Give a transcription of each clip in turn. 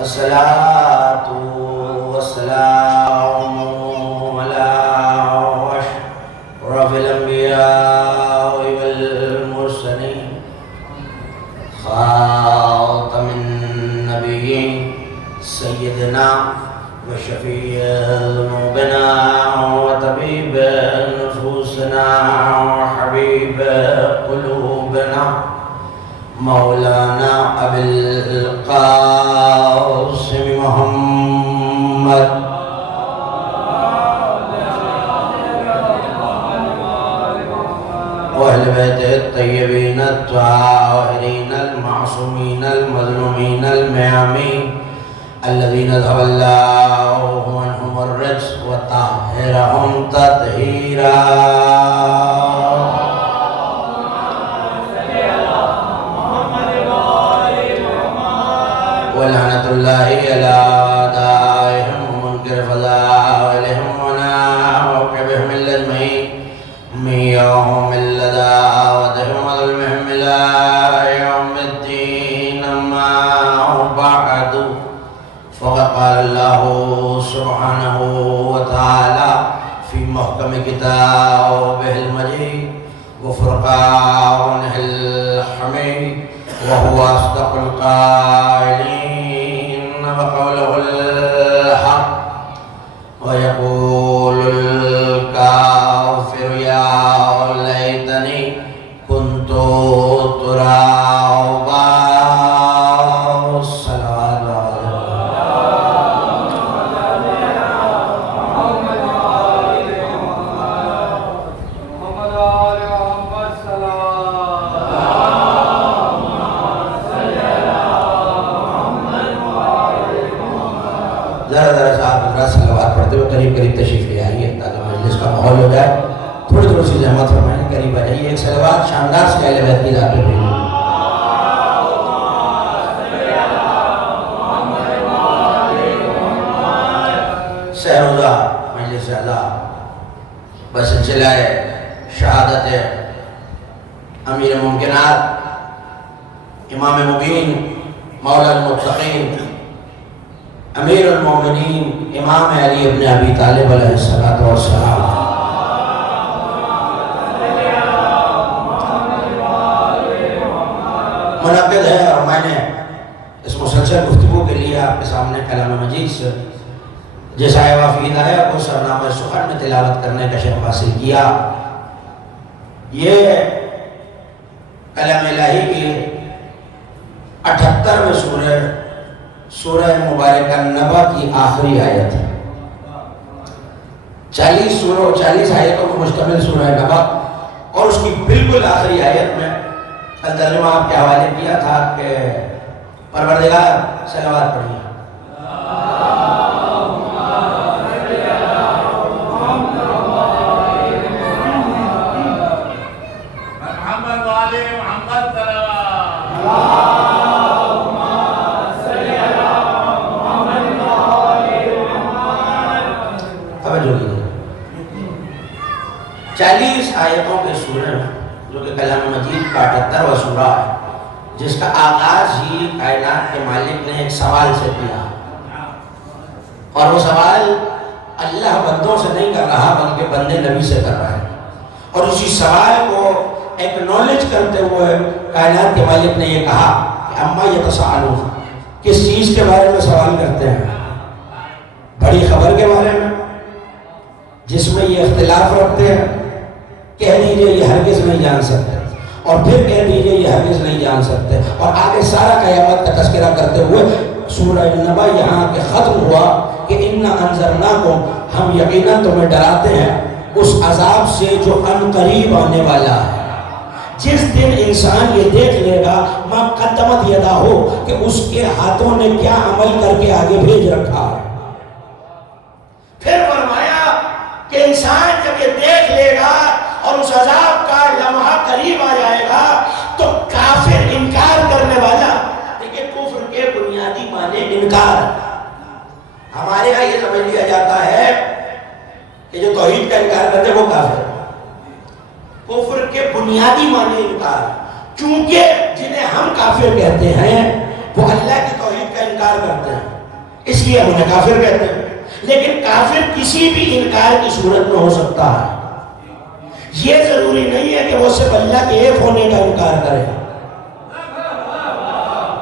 الصلاة والسلام على أشرف الأنبياء والمرسلين خاتم النبيين سيدنا وشفيع ذنوبنا وطبيب نفوسنا وحبيب قلوبنا مولانا أبي القاسم محمد وأهل بيته الطيبين الطاهرين المعصومين المظلومين الميامين الذين ذهب الله عنهم الرجس وطهرهم تطهيرا ولعنة الله على أعدائهم ومنكر فضائلهم ونعوذ بهم الأجمعين من يوم اللداوتهم وظلمهم إلى يوم الدين. أما بعد فقد قال الله سبحانه وتعالى في محكم كتابه المجيد وفرقانه الحميد وهو أصدق القائلين وقوله الحق ويقول الكافر يا ليتني كنت ترابا. قریب قریب تشریف لے آئیے تاکہ مجلس کا ماحول ہو جائے. تھوڑی تھوڑی سی زحمت فرمائیں, قریب آ جائیے. ایک صلوات شاندار سے اہل بیت کی ذات پہ بھیجیں. سہروزہ مجلس اعلیٰ بسلسلہ شہادت امیر ممکنات امام مبین مولا المتقین امیر المومنین امام علی ابن ابی طالب علیہ السلام منعقد ہے. اور میں نے اس مسلسل گفتگو کے لیے آپ کے سامنے کلام مجید سے جس آیہ وافی ہدایہ کو سرنامہ سخن میں تلاوت کرنے کا شرف حاصل کیا. یہ کلام الہی کی 78ویں سورہ مبارکہ نبا کی آخری آیت ہے. 40 آیتوں کو مشتمل سورہ نبا اور اس کی بالکل آخری آیت میں ترجمہ آپ کے حوالے کیا تھا کہ پروردگار صلوات پڑھیے. آیتوں کے سورہ میں جو کہ کلام مجید کا 78واں سورہ ہے, جس کا آغاز ہی کائنات کے مالک نے ایک سوال سے کیا, اور وہ سوال اللہ بندوں سے نہیں کر رہا بلکہ بندے نبی سے کر رہا ہے. اور اسی سوال کو ایکنالج کرتے ہوئے کائنات کے مالک نے یہ کہا کہ اما یتساءلون, کس چیز کے بارے میں سوال کرتے ہیں؟ بڑی خبر کے بارے میں جس میں یہ اختلاف رکھتے ہیں. کہہ دیجئے یہ ہرگز نہیں جان سکتے, اور پھر کہہ دیجئے یہ ہرگز نہیں جان سکتے, اور آگے سارا قیامت کا تذکرہ کرتے ہوئے سورہ نبا یہاں کے ختم ہوا کہ اِنَّا أَنذَرْنَاكُمْ, ہم یقیناً تمہیں ڈراتے ہیں اس عذاب سے جو ان قریب آنے والا ہے. جس دن انسان یہ دیکھ لے گا مَا قَدَّمَتْ يَدَاهُ, کہ اس کے ہاتھوں نے کیا عمل کر کے آگے بھیج رکھا ہے. پھر فرمایا کہ انسان جب یہ دیکھ لے گا اور اس عذاب کا لمحہ قریب آ جائے گا تو کافر انکار کرنے والا, دیکھیں کفر کے بنیادی معنی انکار. ہمارے ہاں یہ سمجھ لیا جاتا ہے کہ جو توحید کا انکار کرتے وہ کافر. کفر کے بنیادی معنی انکار, چونکہ جنہیں ہم کافر کہتے ہیں وہ اللہ کی توحید کا انکار کرتے ہیں، اس لیے ہم انہیں کافر کہتے ہیں۔ لیکن کافر کسی بھی انکار کی صورت میں ہو سکتا ہے، یہ ضروری نہیں ہے کہ وہ صرف اللہ کے ایک ہونے کا انکار کرے۔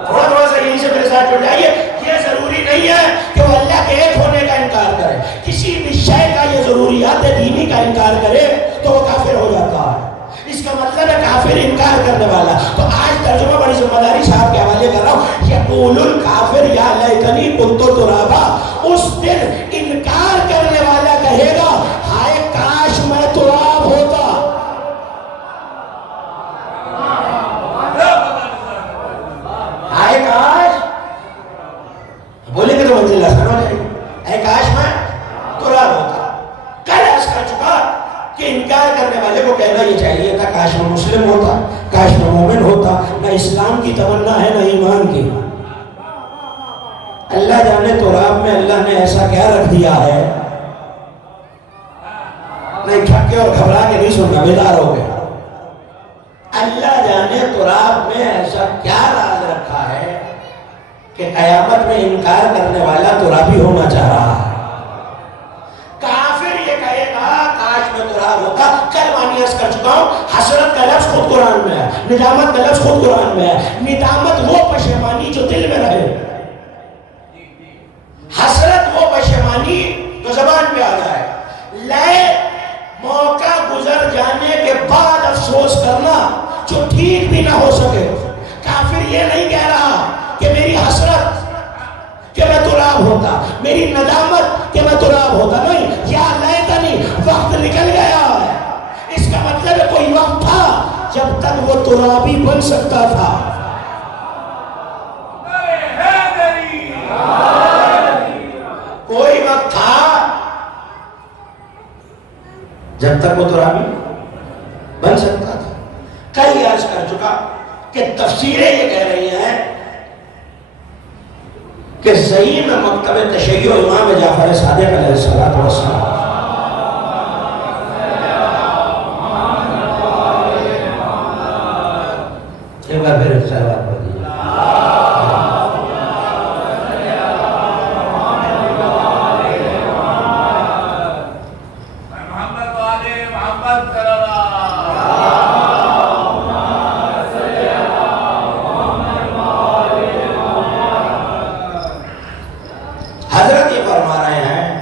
تھوڑا سا یہیں سے میرے ساتھ جڑ جائیے، یہ ضروری نہیں ہے کہ وہ اللہ کے ایک ہونے کا انکار کرے، کسی بھی شے کا یہ ضروریات دینی کا انکار کرے تو وہ کافر ہو جاتا ہے۔ اس کا مطلب ہے کافر انکار کرنے والا۔ تو آج ترجمہ بڑی ذمہ داری صاحب کے حوالے کر رہا ہوں، یقول الکافر یا لیتنی کنت ترابا، اس دن انکار کرنے والا کہے گا ہائے کاش میں تراب ہوتا۔ ہائے کاش، بولے کہ تو منزل آسان ہو جائے گی، اے کاش میں تراب ہوتا۔ کل عرض کر چکا کہ انکار کرنے والے کو کہنا یہ چاہیے تھا کاش میں مسلم ہوتا، کاش میں مومن ہوتا۔ نہ اسلام کی تمنا ہے نہ ایمان کی۔ اللہ جانے تراب میں اللہ نے ایسا کیا رکھ دیا ہے، نہیں تھکے اور گھبرا کے نہیں سننا، بیدار ہو گئے۔ اللہ جانے تراب میں ایسا کیا راز رکھا ہے کہ قیامت میں انکار کرنے والا ترابی ہونا چاہ رہا ہے۔ کافر یہ کہے گا کاش میں تراب ہوتا۔ کل معنی عرض کر چکا ہوں، حسرت کا لفظ خود قرآن میں ہے، ندامت کا لفظ خود قرآن میں ہے۔ ندامت وہ پشیمانی جو دل میں رہے، حسرت وہ پشیمانی جو زبان پہ آ جائے۔ لئے موقع گزر جانے کے بعد افسوس کرنا جو ٹھیک بھی نہ ہو سکے۔ کافر یہ نہیں کہہ رہا کہ میری حسرت کہ میں تراب ہوتا، میری ندامت کہ میں تراب ہوتا، نہیں، یا لیتنی، وقت نکل گیا ہے۔ اس کا مطلب ہے کوئی وقت تھا جب تک وہ ترابی بن سکتا تھا۔ کوئی وقت تھا جب تک وہ ترابی بن سکتا تھا۔ کل یہ عرض کر چکا کہ تفسیریں یہ کہہ رہی ہیں کہ زعیم مکتب تشیع امام جعفر صادق علیہ السلام، ایک بار پھر صلوات پڑھ دیجیے۔ حضرت یہ فرما رہے ہیں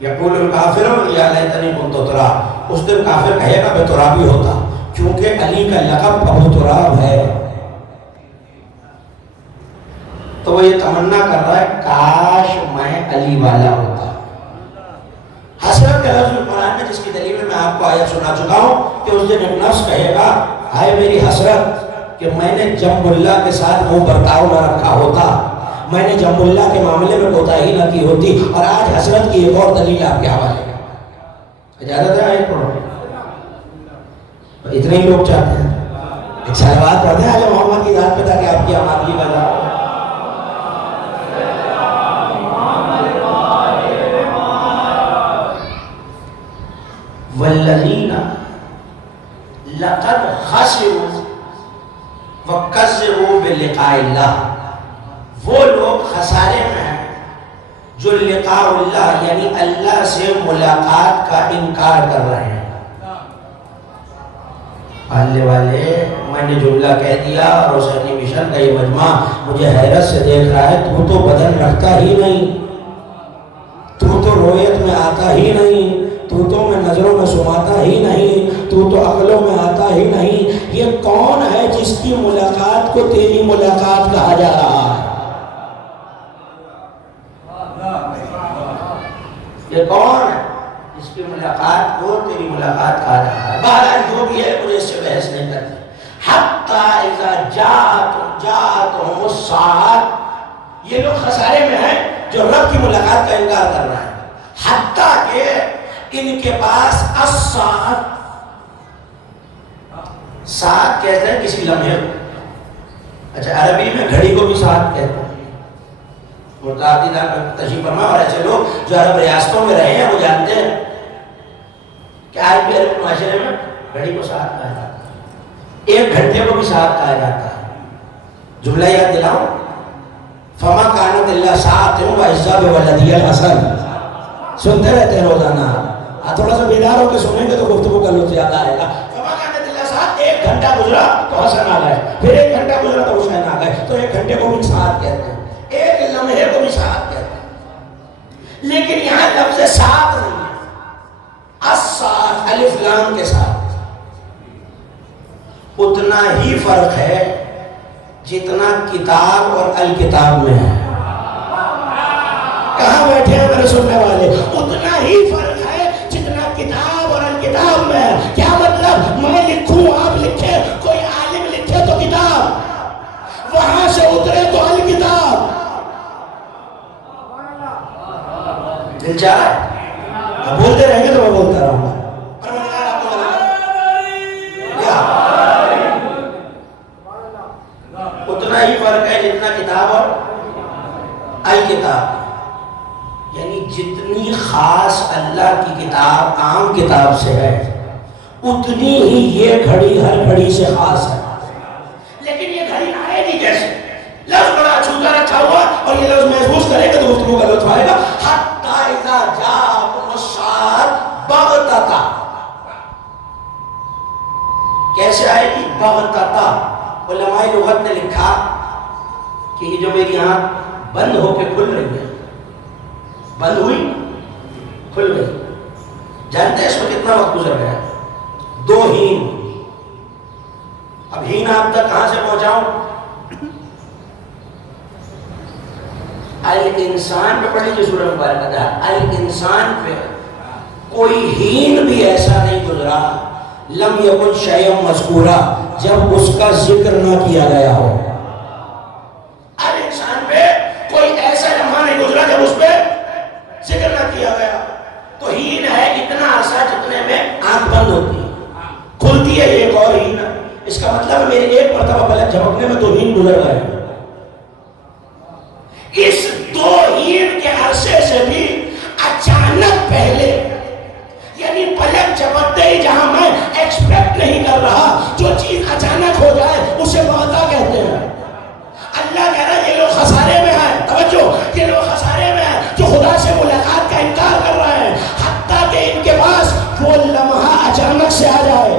یقول الکافر یا لیتنی کنت تراب، اس دن کافر کہے گا میں ترابی ہوتا، کیونکہ علی کا لقب ابو تراب ہے۔ تو وہ یہ تمنا کر رہا ہے کاش میں علی والا ہوتا۔ حسرت کا لفظ قرآن میں جس کی دلیل میں آپ کو آیت سنا چکا ہوں کہ اس دن ایک نفس کہے گا ہائے میری حسرت کہ میں نے جنب اللہ کے ساتھ وہ برتاؤ نہ رکھا ہوتا، میں نے جنب اللہ کے معاملے میں کوتاہی نہ کی ہوتی۔ اور آج حسرت کی ایک اور دلیل آپ کے حوالے ہے، اجازت ہے آیت پڑھو؟ اتنے ہی لوگ چاہتے ہیں ایک صلوات پڑھتے ہیں آل محمد کی ذات پہ تاکہ آپ کی آمادگی پیدا ہو۔ والذین لقد خسروا وکذبوا بلقاء اللہ، وہ لوگ خسارے میں ہیں جو لقاء اللہ یعنی اللہ سے ملاقات کا انکار کر رہے ہیں۔ پالنے والے میں نے جملہ کہہ دیا اور حسینی مشن کا یہ مجمع مجھے حیرت سے دیکھ رہا ہے، تو بدن رکھتا ہی نہیں، تو رویت میں آتا ہی نہیں، تو میں نظروں میں سماتا ہی نہیں، تو عقلوں میں آتا ہی نہیں۔ یہ کون ہے جس کی ملاقات کو تیری ملاقات کہا جا رہا ہے؟ یہ کون ہے جس کی ملاقات کو تیری ملاقات کہا جا رہا ہے؟ بہرحال جو بھی ہے مجھے اس سے بحث نہیں کرتی۔ حتی اذا جاءتهم الساعۃ، یہ لوگ خسارے میں ہیں جو رب کی ملاقات کا انکار کر رہا ہے۔ حتیٰ کہ ان کے پاس الساعۃ، ساعت کہتے ہیں کسی لمحے، اچھا عربی میں گھڑی کو بھی ساعت کہتے ہیں، متعددہ تشریف فرما۔ اور ایسے لوگ جو عرب ریاستوں میں رہے ہیں وہ جانتے ہیں کہ آج بھی عرب معاشرے میں گھڑی کو ساعت کہا جاتا ہے، ایک گھنٹے کو بھی ساعت کہا جاتا ہے۔ جملہ یاد دلاؤں، فما کانت اللہ ساعت و عزاب ولدی الحسن. سنتے رہتے ہیں روزانہ. تھوڑا سا بیدار ہو کے سنیں گے تو گفتگو کا لطف زیادہ آئے گا. فما کانت اللہ ساعت، ایک گھنٹہ گزرا تو حسن آ گئے، پھر ایک گھنٹہ گزرا تو حسین آ گئے. تو ایک گھنٹے کو بھی ساعت کہتے ہیں، ایک لمحے کو بھی ساعت کہتے ہیں. لیکن یہاں لفظ ساعت نہیں ہے، الساعت الف لام کے ساتھ. اتنا ہی فرق ہے جتنا کتاب اور الکتاب میں ہے. کہاں بیٹھے ہیں میرے سننے والے؟ اتنا ہی فرق ہے جتنا کتاب اور الکتاب میں ہے. کیا مطلب؟ میں لکھوں آپ لکھے، کوئی عالم لکھے تو کتاب، وہاں سے اترے تو الکتاب. دل چاہ رہا ہے بولتے رہیں گے تو میں بولتا رہوں گا. اتنا ہی فرق ہے جتنا کتاب اور الکتاب. یعنی جتنی خاص اللہ کی کتاب عام کتاب سے ہے، اتنی ہی یہ گھڑی ہر گھڑی سے خاص ہے. لیکن یہ گھڑی آئے گی کیسے؟ لفظ بڑا چھوٹا رکھا ہوا اور یہ لفظ محسوس کرے گا تو گفتگو کا لطف آئے گا. حتی اذا جاءکم الساعۃ بغتۃ. کیسے آئے گی؟ بغتۃ. علماء لغت نے لکھا کہ یہ جو میری آنکھ بند ہو کے کھل رہی ہے، بند ہوئی کھل گئی. جانتے ہیں اس میں کتنا وقت گزر گیا؟ 2 ہین. اب ہین آپ تک کہاں سے پہنچاؤں؟ الانسان پہ پڑھی جو سورہ مبارکہ تھا، الانسان پہ کوئی ہین بھی ایسا نہیں گزرا لم یکن شیئا مذکورا جب اس کا ذکر نہ کیا گیا ہو. ہر انسان پہ کوئی ایسا لمحہ نہیں گزرا جب اس پہ ذکر نہ کیا گیا. تو ہین ہے اتنا عرصہ جتنے میں آنکھ بند ہوتی ہے، کھلتی ہے ایک اور ہین. اس کا مطلب میرے ایک مرتبہ پلک جھپکنے میں 2 ہین گزر گئے. اس 2 ہین کے عرصے سے بھی اچانک پہلے، یعنی پلک جھپکتے ہی جہاں میں ایکسپیکٹ نہیں کر رہا، جو چیز اچانک ہو جائے اسے بغتہ کہتے ہیں. اللہ کہہ رہا ہے یہ لوگ خسارے میں ہیں. توجہ، یہ لوگ خسارے میں ہیں جو خدا سے ملاقات کا انکار کر رہے ہیں، حتیٰ کہ ان کے پاس وہ لمحہ اچانک سے آ جائے.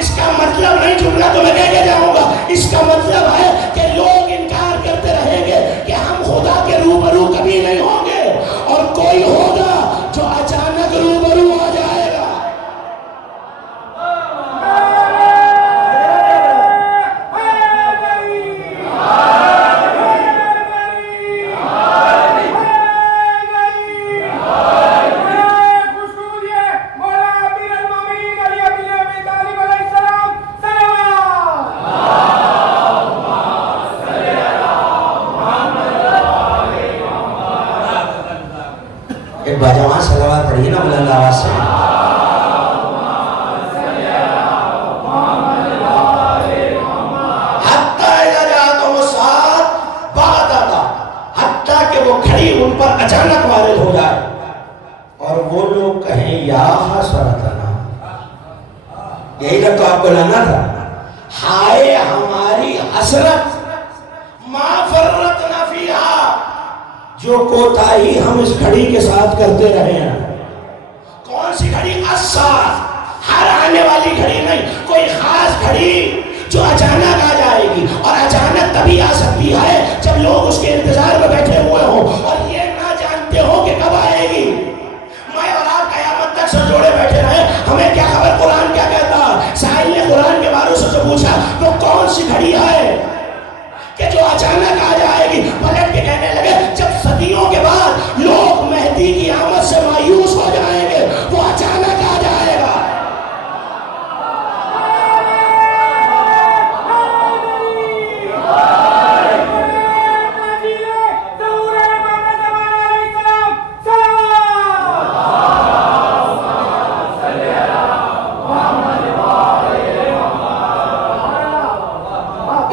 اس کا مطلب نہیں، جملہ تو میں کہہ کے جاؤں گا، اس کا مطلب ہے کہ لوگ انکار کرتے رہیں گے کہ ہم خدا کے روبرو کبھی نہیں ہوں گے، اور کوئی ہوگا جو اچانک روبرو ہو جائے گا. ایک باجوان صلوات پڑھیے نا بلند آواز سے. حتیٰ کہ وہ کھڑی ان پر اچانک وارد ہو جائے اور وہ لوگ کہیں یا حسرتنا. یہی تک تو آپ کو لانا تھا. ہائے ہماری حسرت، ما فرطنا فیہا، جو کوتاہی ہم اس گھڑی کے ساتھ کرتے رہے ہیں. کون سی گھڑی؟ الساعۃ، ہر آنے والی گھڑی نہیں، کوئی خاص گھڑی جو اچانک آ جائے گی. اور اچانک تبھی آ سکتی ہے جب لوگ اس کے انتظار میں بیٹھے ہوئے ہوں اور یہ نہ جانتے ہوں کہ کب آئے گی. میں اور آپ قیامت تک سر جوڑے بیٹھے رہے، ہمیں کیا خبر قرآن کیا کہتا. سائل نے قرآن کے بارے سے پوچھا وہ کون سی گھڑی ہے کہ جو اچانک آ جائے گی. پلٹ کے کہنے لگے جب صدیوں کے بعد لوگ مہدی کی آمد سے مایوس ہو جائیں گے، وہ اچانک آ جائے گا.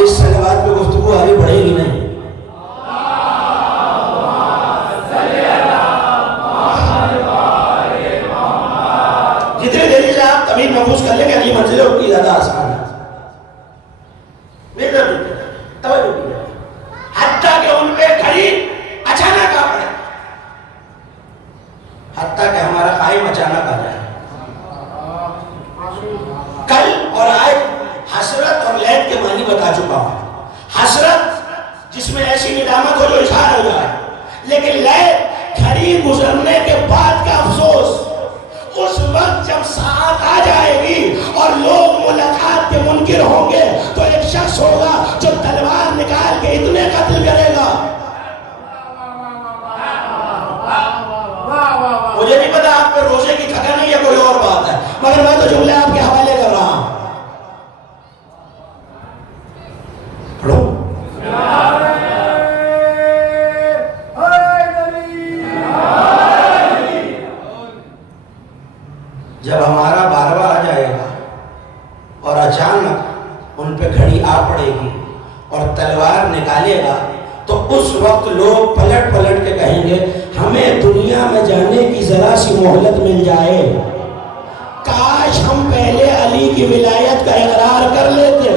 اس صلوات پہ گفتگو آگے بڑھے گی نہیں. حسرت جس میں ایسی ندامت ہو جو اظہار ہو جائے، لیکن لے گھڑی گزرنے کے بعد کا افسوس اس وقت جب ساتھ آ جائے گی اور لوگ ملاقات کے منکر ہوں گے تو ایک شخص ہوگا جو تلوار نکال کے اتنے قتل کرے گا. مجھے نہیں پتا آپ پہ روزے کی تھکن نہیں ہے، کوئی اور بات ہے، مگر میں تو جملے آپ کے حوالے کر رہا ہوں. پڑھو. جب ہمارا باروا آ جائے گا اور اچانک ان پہ گھڑی آ پڑے گی اور تلوار نکالے گا تو اس وقت لوگ پلٹ پلٹ کے کہیں گے ہمیں دنیا میں جانے کی ذرا سی مہلت مل جائے، کاش ہم پہلے علی کی ولایت کا اقرار کر لیتے.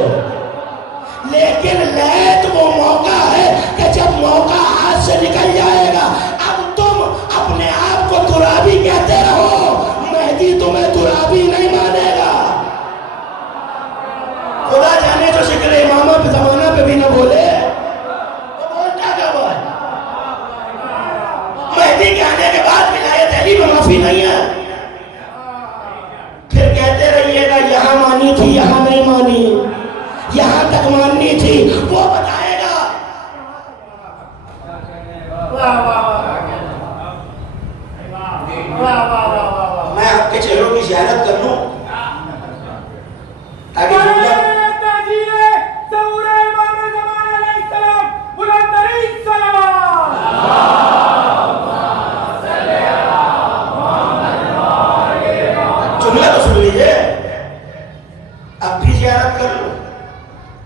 لیکن لیت وہ موقع ہے کہ جب موقع ہاتھ سے نکل جائے گا اب تم اپنے آپ کو ترابی کہتے رہو، مہدی تمہیں ترابی نہیں مانے گا. خدا جانے جو ذکر امامہ پہ زمانہ پہ بھی نہ بولے، وہ بولتا کیا ہوا ہے؟ مہدی کے آنے کے بعد ولایت علی میں معافی نہیں ہے. پھر کہتے رہیے گا یہاں مانی تھی یہاں نہیں مانی، یہاں تک ماننی تھی، وہ بتائے گا. میں آپ کے چہروں کی زیارت کر لوں تاکہ جملہ تو سن لیجئے، اب بھی زیارت کر لوں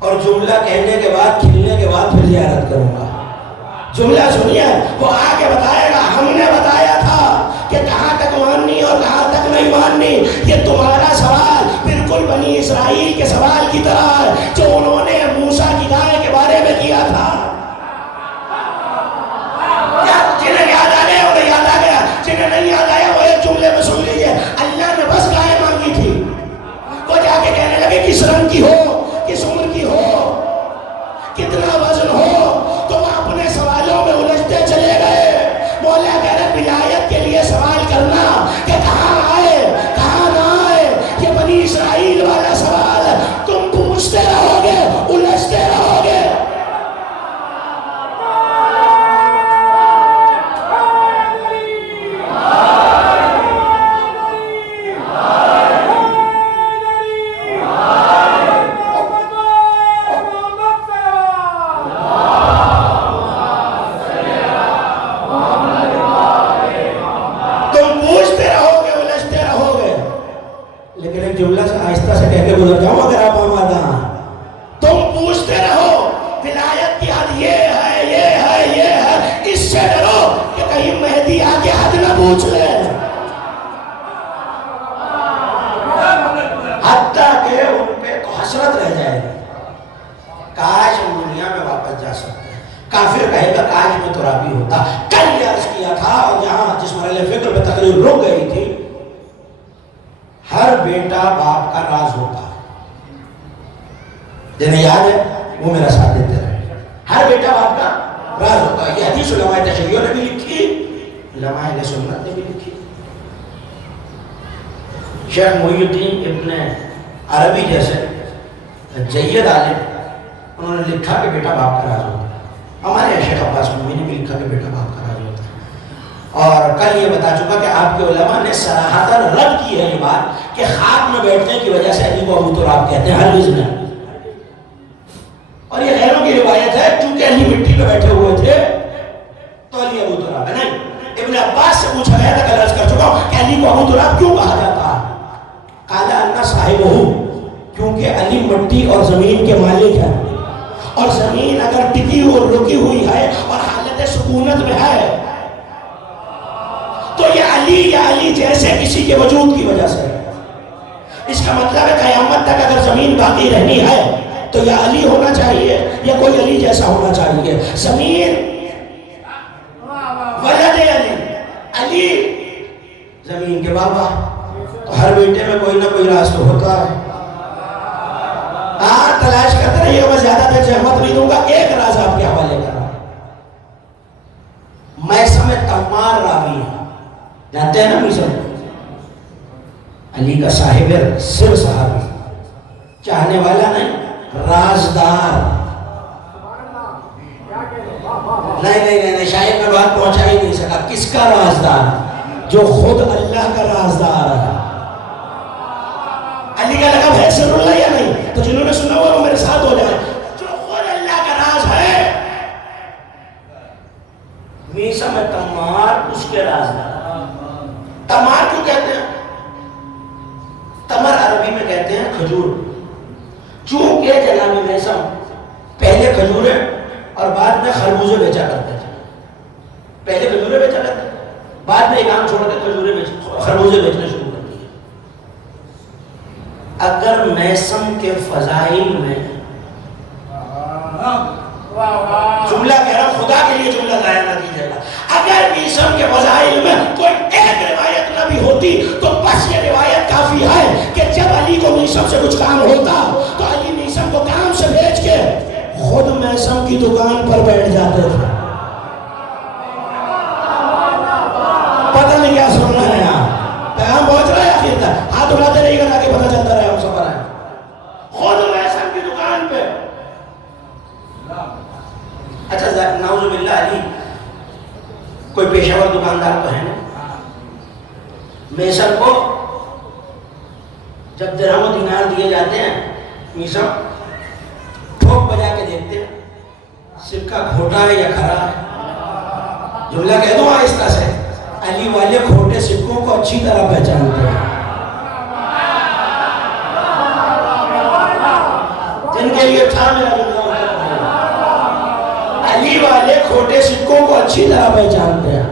اور جملہ کہنے کے بعد کھلنے کے بعد پھر زیارت کروں گا. جملہ سنیے، وہ آگے بتائے گا ہم نے بتایا تھا کہ کہاں تک ماننی اور کہاں تک نہیں ماننی. یہ تمہارا سوال بالکل بنی اسرائیل کے سوال کی طرح ہے جو انہوں نے موسیٰ کی گائے کے بارے میں کیا تھا. جنہیں یاد آ گیا انہیں یاد آ گیا، جنہیں نہیں یاد آیا وہ ایک جملے میں سن لیجئے. اللہ نے بس گائے مانگی تھی، وہ جا کے کہنے لگے کس رنگ کی ہو، کس عمر کی ہو، کتنا وزن ہو، تو وہ اپنے سوالوں میں الجھتے چلے گئے. مولا کہہ رہے ولایت کے لیے سوال کرنا کہ کہاں آئے کہاں نہ آئے، یہ بنی اسرائیل والا سوال ہے. تم پوچھتے رہو گے الجھتے رہو گے. جملہ سے آہستہ سے کہہ کے گزر جاؤں اگر آپ آمادہ ہیں. تم پوچھتے رہو ولایت کی حد یہ ہے یہ ہے یہ ہے، اس سے ڈرو کہ کہیں مہدی آگے حد نہ پوچھ لے. حتیٰ کہ ان پہ تو حسرت رہ جائے گی، کاش ہم دنیا میں واپس جا سکتے ہیں. کافر کہے گا کاش میں ترابی ہوتا. کل یہ عرض کیا تھا اور جہاں جس مرحلے فکر پہ تقریر رک گئی تھی، ہر بیٹا باپ کا راز ہوتا ہے. جنہیں یاد ہے وہ میرا ساتھ دیتے رہے. ہر بیٹا باپ کا راز ہوتا ہے. یہ حدیث علماء تشیع نے بھی لکھی، علماء اہل سنت نے بھی لکھی. شیخ محی الدین ابن عربی جیسے جید عالم انہوں نے لکھا کہ بیٹا باپ کا راز ہوتا ہے. ہمارے شیخ عباس مومی نے بھی لکھا کہ بیٹا باپ کا راز ہوتا ہے. اور کل یہ بتا چکا کہ آپ کے علماء نے صراحتاً رد کی ہے یہ بات کہ خاک میں بیٹھنے کی وجہ سے علی کو ابو تراب کہتے ہیں، ہرگز نہیں. اور یہ غیروں کی روایت ہے چونکہ علی مٹی پہ بیٹھے ہوئے تھے تو علی ابو تراب ہے. نہیں، ابن عباس سے پوچھا گیا تھا، کل عرض کر چکا ہوں کہ علی کو ابو تراب کیوں کہا جاتا ہے. قال ان صاحبہ، کیونکہ علی مٹی اور زمین کے مالک ہیں، اور زمین اگر ٹکی اور رکی ہوئی ہے اور حالت سکونت میں ہے تو یہ علی یا علی جیسے کسی کے وجود کی وجہ سے. اس کا مطلب ہے قیامت تک اگر زمین باقی رہنی ہے تو یا علی ہونا چاہیے یا کوئی علی جیسا ہونا چاہیے. زمین ولد علی، علی زمین کے بابا. تو ہر بیٹے میں کوئی نہ کوئی راز تو ہوتا ہے. تلاش کرتے رہیے، میں زیادہ دیر زحمت نہیں دوں گا. ایک راز آپ کے حوالے کر رہا ہوں. میثم تمار راوی ہے، جانتے ہیں نا میثم؟ علی کا صاحب سر صحابی، چاہنے والا نہیں، رازدار. نہیں شاید میں بات پہنچا ہی نہیں سکا. کس کا رازدار؟ جو خود اللہ کا رازدار ہے. علی کا لقب ہے سر اللہ یا نہیں؟ تو جنہوں نے سنا ہوا وہ میرے ساتھ ہو جائے. جو خود اللہ کا راز ہے، میثم تمار اس کے رازدار. تمار کیوں کہتے ہیں؟ تمر عربی میں کہتے ہیں کھجور. چونکہ جناب میثم پہلے کھجوریں اور بعد میں خربوزے بیچا کرتے تھے. پہلے کھجوریں بیچا کرتے تھے، بعد میں ایک عام چھوڑ کے خربوزے بیچنا شروع کر دیے. اگر میثم کے فضائل میں جملہ کہہ رہا ہوں، خدا کے لیے جملہ ضائع نہ کیجیے گا، اگر میثم کے فضائل میں کوئی ایک روایت نہ بھی ہوتی تو بس یہ روایت کافی ہے کہ جب علی کو میثم سے کچھ کام ہوتا تو علی میثم کو کام سے بھیج کے خود میثم کی دکان پر بیٹھ جاتے تھے. پتہ نہیں کیا سن رہے ہیں آپ؟ پیغام پہنچ رہا ہے آخر تک؟ ہاتھ اٹھاتے رہیے گا تاکہ پتہ چلتا رہے ہم سفر ہے. خود میثم کی دکان پہ. اچھا نعوذ باللہ علی کوئی پیشہ ور دکاندار تو ہے نا. میثم کو جب درہم و دینار دیے جاتے ہیں، میثم ٹھوک بجا کے دیکھتے ہیں سکہ کھوٹا ہے یا کھرا ہے. جملہ کہہ دوں آہستہ سے، علی والے کھوٹے سکوں کو اچھی طرح پہچانتے ہیں. جن کے لیے تھا میرا جملہ، علی والے کھوٹے سکوں کو اچھی طرح پہچانتے ہیں.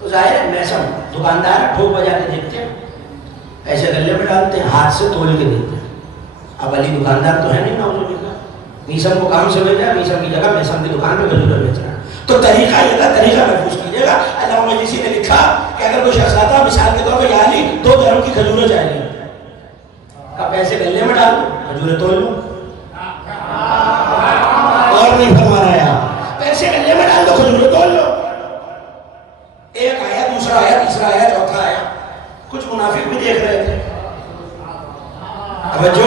تو ظاہر ہے میثم دکاندار ٹھوک بجا کے دیکھتے ہیں، ایسے گلے میں ڈالتے ہیں، ہاتھ سے تول کے دیتے ہیں. اب علی دکاندار تو ہے نہیں نعوذ باللہ، میثم کو کام سے بھیجا، میثم کی جگہ میثم کی دکان میں کھجوریں بیچ رہا ہے. تو طریقہ یہ تھا، طریقہ محفوظ کیجیے گا. علامہ مجلسی نے لکھا کہ اگر کوئی شہزادہ مثال کے طور پر یا علی 2 درہم کی کھجوریں چاہیے، اب پیسے گلے میں ڈال لو، کھجوریں تول لو. اور نہیں فرما رہا ہے آپ، پیسے گلے میں ڈال دو، کھجوریں تول لو. ایک آیا، دوسرا آیا، تیسرا آیا، چوتھا آیا. کچھ منافق بھی دیکھ رہے تھے. اب جو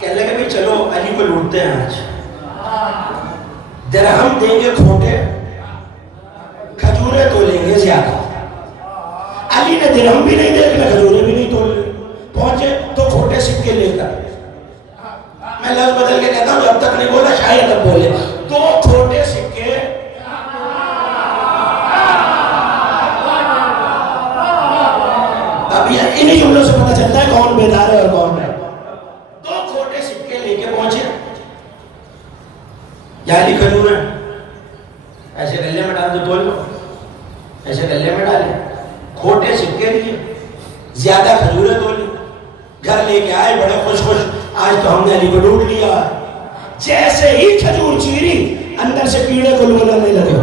کہنے لگے بھی چلو علی کو لوٹتے ہیں، آج درہم دیں گے کھوٹے، کھجوریں تو لیں گے زیادہ. علی نے درہم بھی نہیں دیکھنا، کھجوریں بھی نہیں تول لی. پہنچے تو کھوٹے سکے لے کر، میں لفظ بدل کے کہتا ہوں جب تک نہیں بولا شاید اب بولے، 2 کھوٹے سکے انہی جملوں سے پتہ چلتا ہے کون بیدار ہے اور کون ہے. 2 کھوٹے سکے لے کے پہنچے، یا علی کھجور ہے، ایسے گلے میں ڈال دو، تول لو. ایسے گلے میں ڈالے، کھوٹے سکے لیے، زیادہ کھجوریں تول لی. گھر لے کے آئے بڑے خوش خوش، آج تو ہم نے علی کو لوٹ لیا. جیسے ہی کھجور چیری، اندر سے کیڑے گلگلانے لگے.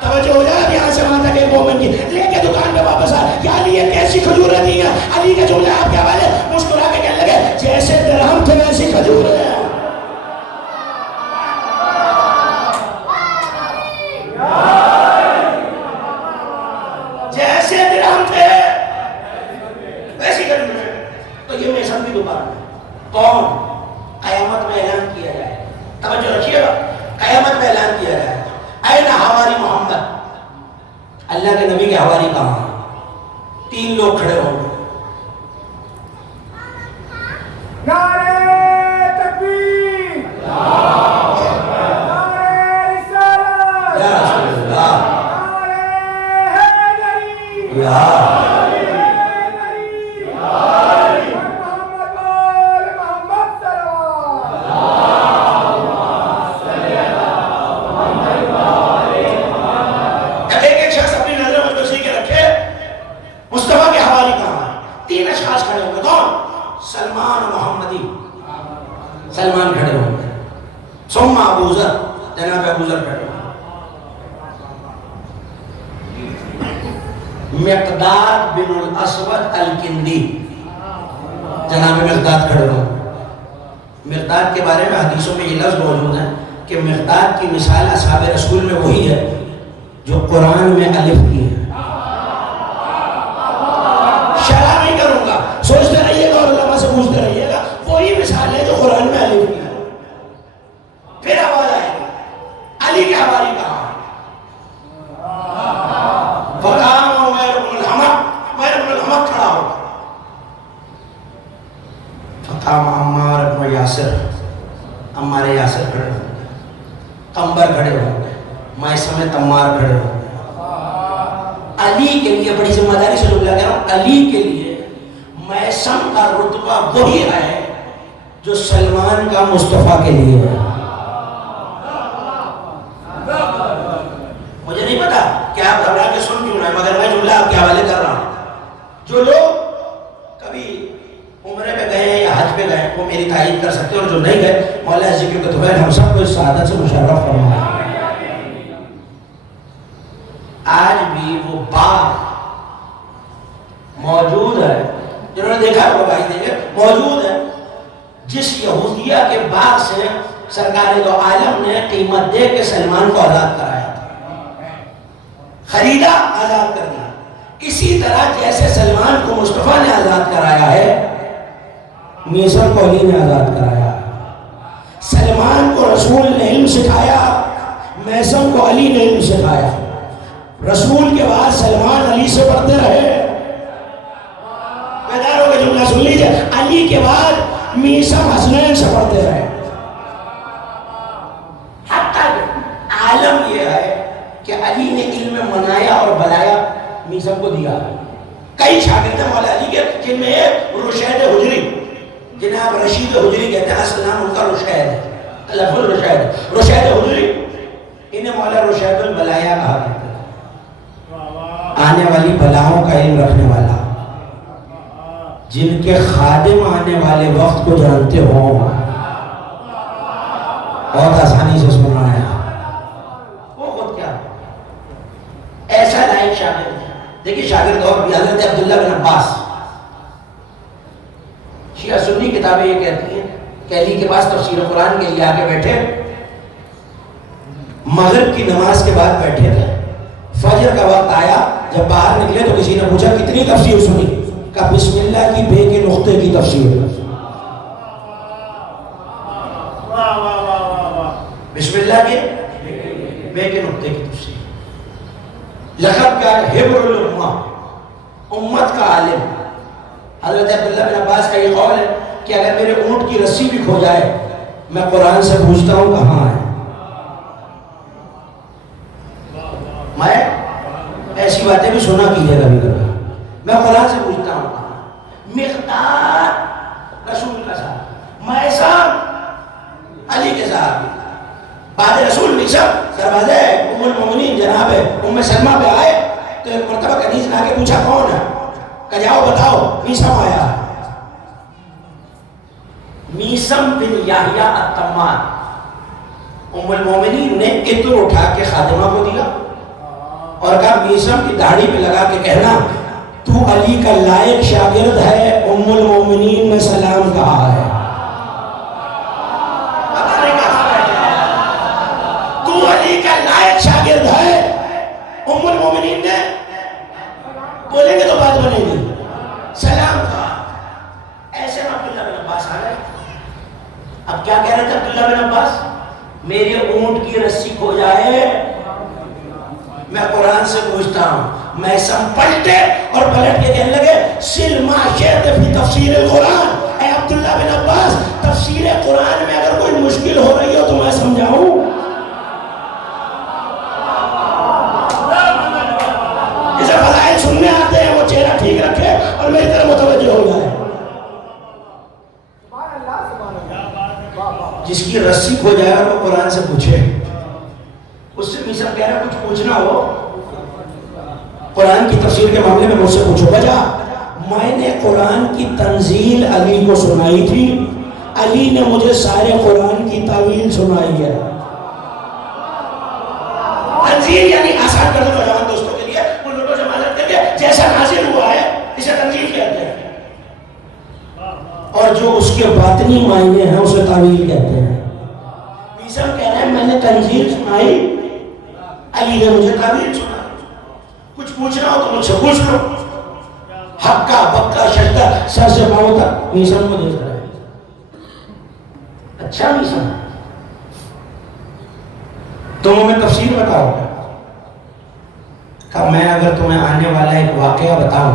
توجہ ہو جائے یہاں سے وہاں تک ایک مومن کی لے کے دکان پہ واپس آ، یا علی یہ کیسی کھجوریں دی ہیں؟ علی کا جملہ آپ کے حوالے، مسکرا کے کہنے لگے جیسے درہم تھے ویسی کھجوریں ہیں. جیسے درہم تھے ویسی کھجوریں. تو یہ میثم کی دکان ہے. کون؟ قیامت میں اعلان کیا جائے. توجہ رکھیے گا، قیامت میں اعلان کیا جائے این حواری محمد، اللہ کے نبی کے حواری کہاں ہیں؟ 3 لوگ کھڑے ہوں گے. نعرہ تکبیر، نعرہ رسالت، یا رسول اللہ، نعرہ حیدری، یا سلمان کھڑے ہوں گے، ثم ابو ذر، جناب ابو ذر کھڑے ہوں گے. مقداد بن الاسود الکندی، جناب مقداد کھڑے ہوں. مقداد کے بارے میں حدیثوں میں یہ لفظ موجود ہے کہ مقداد کی مثال اصحاب رسول میں وہی ہے جو قرآن میں الف کی ہے. شرح نہیں کروں گا، سوچتے رہیے گا اور علماء سے پوچھتے رہیے گا، وہی مثال ہے جو قرآن میں الف کی ہے. پھر آواز آئے گی علی کے حواری کہاں؟ فقام عمیر بن الحمق کھڑا ہوگا. فقام عمار بن یاسر، عمار یاسر کھڑے ہوں گے، قمبر کھڑے ہوں گے، مائسم تمار کھڑے ہوں گے. علی کے لیے بڑی ذمہ داری سے لوگ لگا ہوں، علی کے لیے مائسم کا رتبہ وہی ہے جو سلمان کا مصطفیٰ کے لیے ہے. مجھے نہیں پتا کہ آپ گھبرا کے سن کیوں رہے، مگر میں جملہ آپ کے حوالے کر رہا ہوں. جو لوگ کبھی عمرے پہ گئے یا حج پہ گئے وہ میری تائید کر سکتے ہیں، اور جو نہیں گئے مولا ذکر کے طویل ہم سب کو اس سعادت سے مشرف فرمائے. آج بھی وہ باغ موجود ہے، جنہوں نے دیکھا وہ بھائی دیکھے موجود ہے، جس یہودیہ کے باغ سے سرکار دو عالم نے قیمت دے کے سلمان کو آزاد کرایا تھا، خریدا آزاد کر دیا. اسی طرح جیسے سلمان کو مصطفیٰ نے آزاد کرایا ہے، میسر کو علی نے آزاد کرایا. سلمان کو رسول نے علم سکھایا، میسر کو علی نے علم سکھایا. رسول کے بعد سلمان علی سے پڑھتے رہے. بیداروں کا جملہ سن لیجئے، علی کے بعد میسر حسنین سے پڑھتے رہے. حتیٰ عالم یہ ہے کہ علی نے علم منایا اور بلایا میسر کو دیا. کئی شاگرد مولا علی کے جن میں ایک رشید حجری، جنہیں آپ رشید حجری کہتے ہیں، اصل نام ان کا رشید ہے، لفظ رشید، رشید حجری، انہیں مولا رشید البلایا کہا کرتے ہیں. آنے والی بلاؤں کا علم رکھنے والا، جن کے خادم آنے والے وقت کو جانتے ہوں. بہت آسانی سے سننا ہے. وہ خود کیا ایسا لائق شاگرد ہے. دیکھیے شاگرد اور بھی حضرت عبداللہ بن عباس، شیعہ سنی کتابیں یہ کہتی ہیں کہ علی کے پاس تفسیر قرآن کے لیے آ کے بیٹھے، مغرب کی نماز کے بعد بیٹھے تھے. فجر کا وقت آیا، جب باہر نکلے تو کسی نے پوچھا کتنی تفسیر سنی؟ کہا بسم اللہ کی بے کے نقطے کی تفسیر. بسم اللہ کے بے کے نقطے کی تفسیر. لقب کیا ہے؟ حبر الامہ، امت کا عالم. حضرت عبداللہ بن عباس کا یہ قول ہے کہ اگر میرے اونٹ کی رسی بھی کھو جائے میں قرآن سے پوچھتا ہوں کہاں ہے. میں ایسی باتیں بھی سنا کیجئے کبھی کبھی، میں قرآن سے پوچھتا ہوں کہاں. مقداد رسول کا صاحب، میسر علی کے صاحب، بعد رسول میسر دروازے ام المومنین جناب ام سلمہ پہ آئے تو ایک مرتبہ کنیز نے آگے پوچھا کون ہے؟ کہ جاؤ بتاؤ میسم آیا. میسم بن یحییٰ التمار. ام المومنین نے عطر اٹھا کے خادمہ کو دیا اور کہا میسم کی داڑھی پہ لگا کے کہنا تو علی کا لائق شاگرد ہے، ام المومنین نے سلام کہا ہے. تو علی کا لائق شاگرد ہے، ام المومنین نے بولیں گے تو بات بنے گی، سلام کہا. ایسے میں عبداللہ بن عباس آ گئے. اب کیا کہہ رہے تھے عبداللہ بن عباس؟ میرے اونٹ کی رسی کھو جائے میں قرآن سے پوچھتا ہوں. میں سم پلٹے اور پلٹ کے کہنے لگے سل ما شئت فی تفسیر القرآن. اے عبداللہ بن عباس، تفسیر قرآن میں اگر کوئی مشکل ہو رہی ہو تو میں سمجھاؤں. جسے فضائل سننے آتے ہیں وہ چہرہ ٹھیک رکھے اور میری طرح متوجہ ہو جائے. جس کی رسی کھو جائے اور وہ قرآن سے پوچھے، اس سے میسر کہہ رہا کچھ پوچھنا ہو قرآن کی تفسیر کے معاملے میں مجھ سے پوچھو. وجہ میں نے قرآن کی تنزیل علی کو سنائی تھی، علی نے مجھے سارے قرآن کی تعویل سنائی ہے. تنزیل یعنی آسان کر دو جوان دوستوں کے لیے، ان لوگوں سے معلوم کر کے جیسا نازل ہوا ہے اسے تنزیل کہتے ہیں. کے باطنی معنی ہیں اسے تعویل کہتے ہیں. میثم کہہ رہے ہیں میں نے تنزیل سنائی، علی نے مجھے تعویل سنا. کچھ پوچھنا ہو تو مجھ سے پوچھ لو. ہکا بکا شکا سر سے پاؤں تک میثم کو دیکھ رہا ہے. اچھا میثم تم ہمیں تفسیر بتاؤ. کہ میں اگر تمہیں آنے والا ایک واقعہ بتاؤں،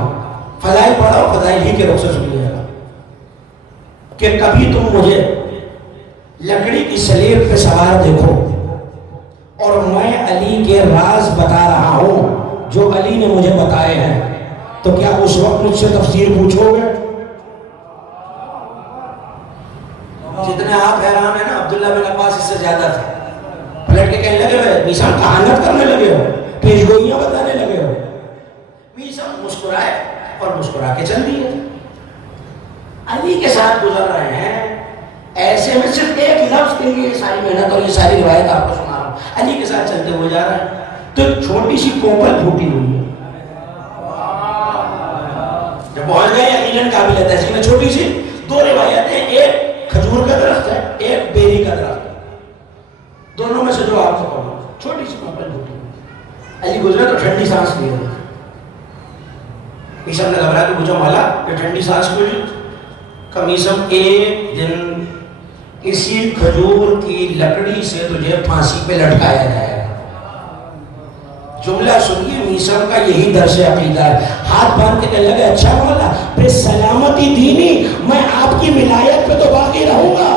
فضائل پڑھو، فضائل ہی کے رخ سے سن لیا کہ کبھی تم مجھے لکڑی کی سلیب پہ سوار دیکھو اور میں علی کے راز بتا رہا ہوں جو علی نے مجھے بتائے ہیں، تو کیا اس وقت مجھ سے تفسیر پوچھو گے؟ جتنے آپ حیران ہیں نا عبداللہ بن عباس اس سے زیادہ تھے. پلٹ کے کہنے لگے ہوئے میثم کہانت کرنے لگے ہو، پیشگوئیاں بتانے لگے ہو. میثم مسکرائے اور مسکرا کے چل دیے. علی کے ساتھ گزر رہے ہیں، ایسے میں صرف ایک لفظ کے لیے ساری محنت اور یہ ساری روایت آپ کو سنا رہا ہوں. علی کے ساتھ چلتے ہوئے جا رہے ہیں تو ایک چھوٹی سی کوپل پھوٹی ہوئی ہے. جب پہنچ گئے یقیناً قابل تحسین ہے. چھوٹی سی دو روایتیں، ایک کھجور کا درخت ہے، ایک بیری کا درخت ہے. دونوں میں سے جو آپ کو پڑھو، چھوٹی سی کوپل پھوٹی. علی گزرے تو ٹھنڈی سانس لیے. میثم نے گھبرا کے پوچھا مولا یہ ٹھنڈی سانس کیوں لی؟ کہ میثم ایک دن کسی کھجور کی لکڑی سے تجھے پھانسی پہ لٹکایا جائے گا. جملہ سنیے میثم کا یہی درس عقیدہ ہے. ہاتھ باندھ کے کہنے لگے اچھا مولا پہ سلامتی دینی میں آپ کی ولایت پہ تو باقی رہوں گا،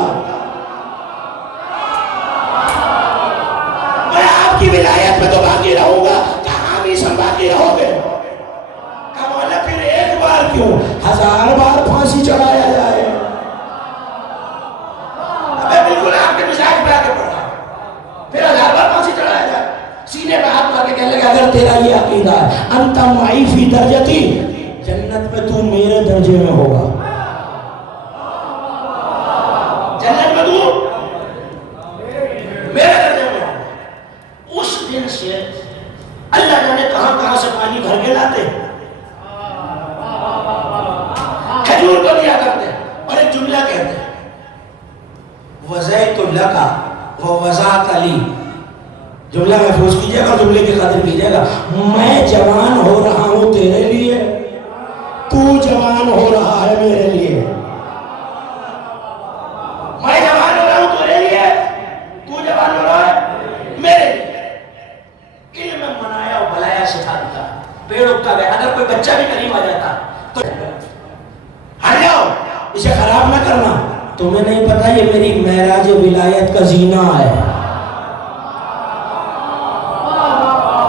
میں آپ کی ولایت پہ تو باقی رہوں گا. کہاں میثم باقی رہو گے؟ کہا مولا پھر ایک بار کیوں 1000 بار پھانسی چڑھایا جائے. ابے بالکل آپ کے مزاج پہ آگے بڑھا، پھر 1000 بار پھانسی چڑھایا جائے. سینے پہ ہاتھ مار کے کہنے لگا اگر تیرا یہ عقیدہ ہے انت معی فی درجتی، جنت میں تو میرے درجے میں ہوگا. جنت میں تو میرے درجے میں ہوگا. اس دن سے اللہ جانے کہاں سے پانی بھر کے لاتے، کھجور کو دیا کرتے اور ایک جملہ کہتے وَزَيْتُ لَكَ وَوَزَاكَ لِي. جملہ محفوظ کیجئے گا، جملے کی قدر کیجئے گا. میں جوان ہو رہا ہوں تیرے لیے، تو جوان ہو رہا ہے میرے لیے. میں جوان ہو رہا ہوں تیرے لیے، تو جوان ہو رہا ہے میرے لیے. علم منایا اور بلایا سکھا دیا. پیڑ اگتا گیا. اگر کوئی بچہ بھی قریب آ جاتا تو ہٹ جاؤ، اسے خراب نہ کرنا. تمہیں نہیں پتا یہ میری معراج ولایت کا زینہ ہے.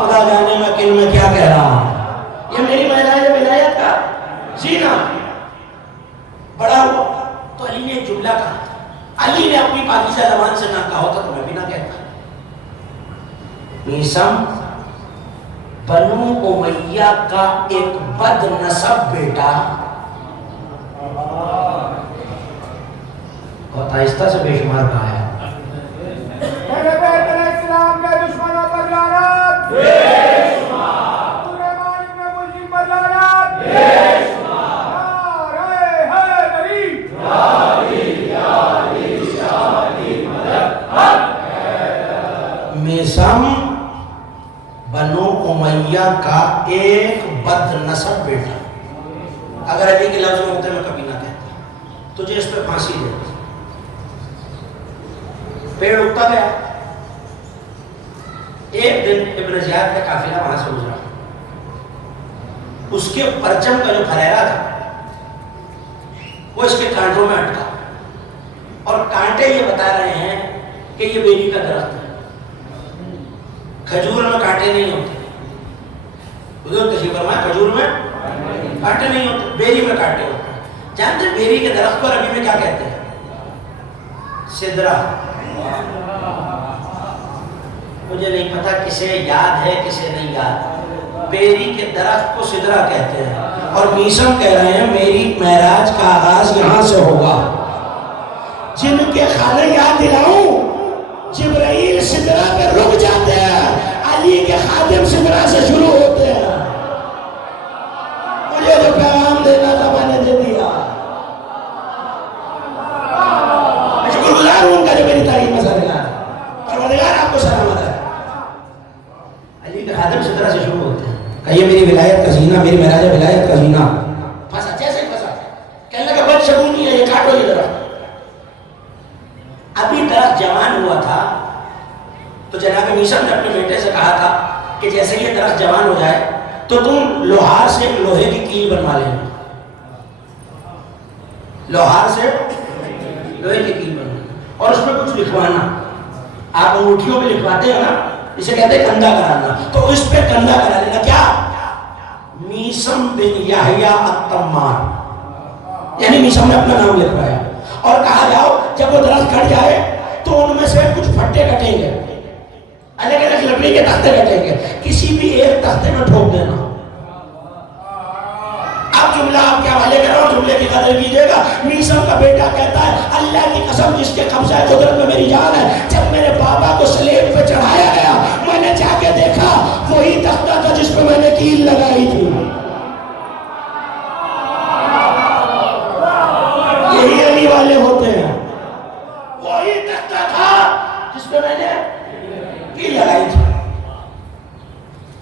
خدا جانے میں کن میں کیا کہہ رہا ہوں. یہ میری معراج ولایت کا زینہ. بڑا ہوا تو علی نے جملہ کہا. علی نے اپنی پاکیزہ زبان سے نہ کہا ہوتا تو میں بھی نہ کہتا. میثم بنو امیہ کا ایک بد نسب بیٹا، بہت آہستہ سے بے شمار کہا ہے. میرے بیت علیہ السلام کے دشمنوں پر لعنت، سلیمان ابن ملجم پر لعنت، نعرہ حیدری. میثم بنو امیہ کا ایک بد نسب بیٹا. اگر علی کے لفظ میں ہوتے میں کبھی نہ کہتا. تجھے اس پہ پھانسی دے. پیڑ اگتا گیا. ایک دن ابن زیاد کا قافلہ وہاں سے گزرا. اس کے پرچم کا جو پھریرا تھا وہ اس کے کانٹوں میں اٹکا اور کانٹے یہ بتا رہے ہیں کہ یہ بیری کا درخت ہے. کھجور میں کانٹے نہیں ہوتے. حضور تشریف فرمائے کھجور میں کانٹے نہیں ہوتے، بیری میں کانٹے ہوتے ہیں. جانتے ہیں بیری کے درخت کو عربی میں کیا کہتے ہیں؟ سدرہ. مجھے نہیں پتا کسے یاد ہے کسے نہیں یاد. بیری کے درخت کو سدرہ کہتے ہیں. اور میثم کہہ رہے ہیں میری معراج کا آغاز یہاں سے ہوگا. جن کے خالے یاد دلاؤں جبرائیل سدرہ پہ رک جاتے ہیں، علی کے خادم سدرہ سے شروع ہوتے ہیں. مجھے جو پیغام دینا تھا میں نے دے دیا. شکر گزار ہوں ان کا جو میری تعلیم میں سر گیا پروردگار آپ کو سلامت ہے. علی کے خادم سے طرح سے شروع ہوتے ہیں کہ یہ میری ولایت کا زینہ، میری معراج ولایت کا زینہ. پھنسا جیسے پھنسا کہنے لگا بد شگونی ہے، یہ کاٹو یہ درخت. ابھی درخت جوان ہوا تھا تو جناب میثم نے اپنے بیٹے سے کہا تھا کہ جیسے یہ درخت جوان ہو جائے تو تم لوہار سے ایک لوہے کی کیل بنوا لینا. لوہار سے لوہے کی کیل بنوانا اور اس میں کچھ لکھوانا. آپ انگوٹھیوں پہ لکھواتے ہیں نا، اسے کہتے ہیں کندھا کرانا، تو اس پہ کندھا کرا لینا. کیا؟ میثم بن یحییٰ الطمار، یعنی میثم نے اپنا نام لکھوایا اور کہا جاؤ جب وہ درخت کٹ جائے تو ان میں سے کچھ پھٹے کٹیں گے، الگ الگ لکڑی کے تختے کٹیں گے، کسی بھی ایک تختے میں ٹھوک دینا. اب جملہ آپ کے حوالے کر رہا ہوں، جملے کی قدر کیجئے گا. میثم کا بیٹا کہتا ہے اللہ کی قسم جس کے قبضہ قدرت میں میری جان ہے، جب میرے بابا کو سلیب پہ چڑھایا گیا میں نے جا کے دیکھا وہی تختہ تھا جس پہ میں نے کیل لگائی تھی. یہی علی والے ہوتے ہیں، وہی تختہ تھا جس پہ میں نے کیل لگائی تھی.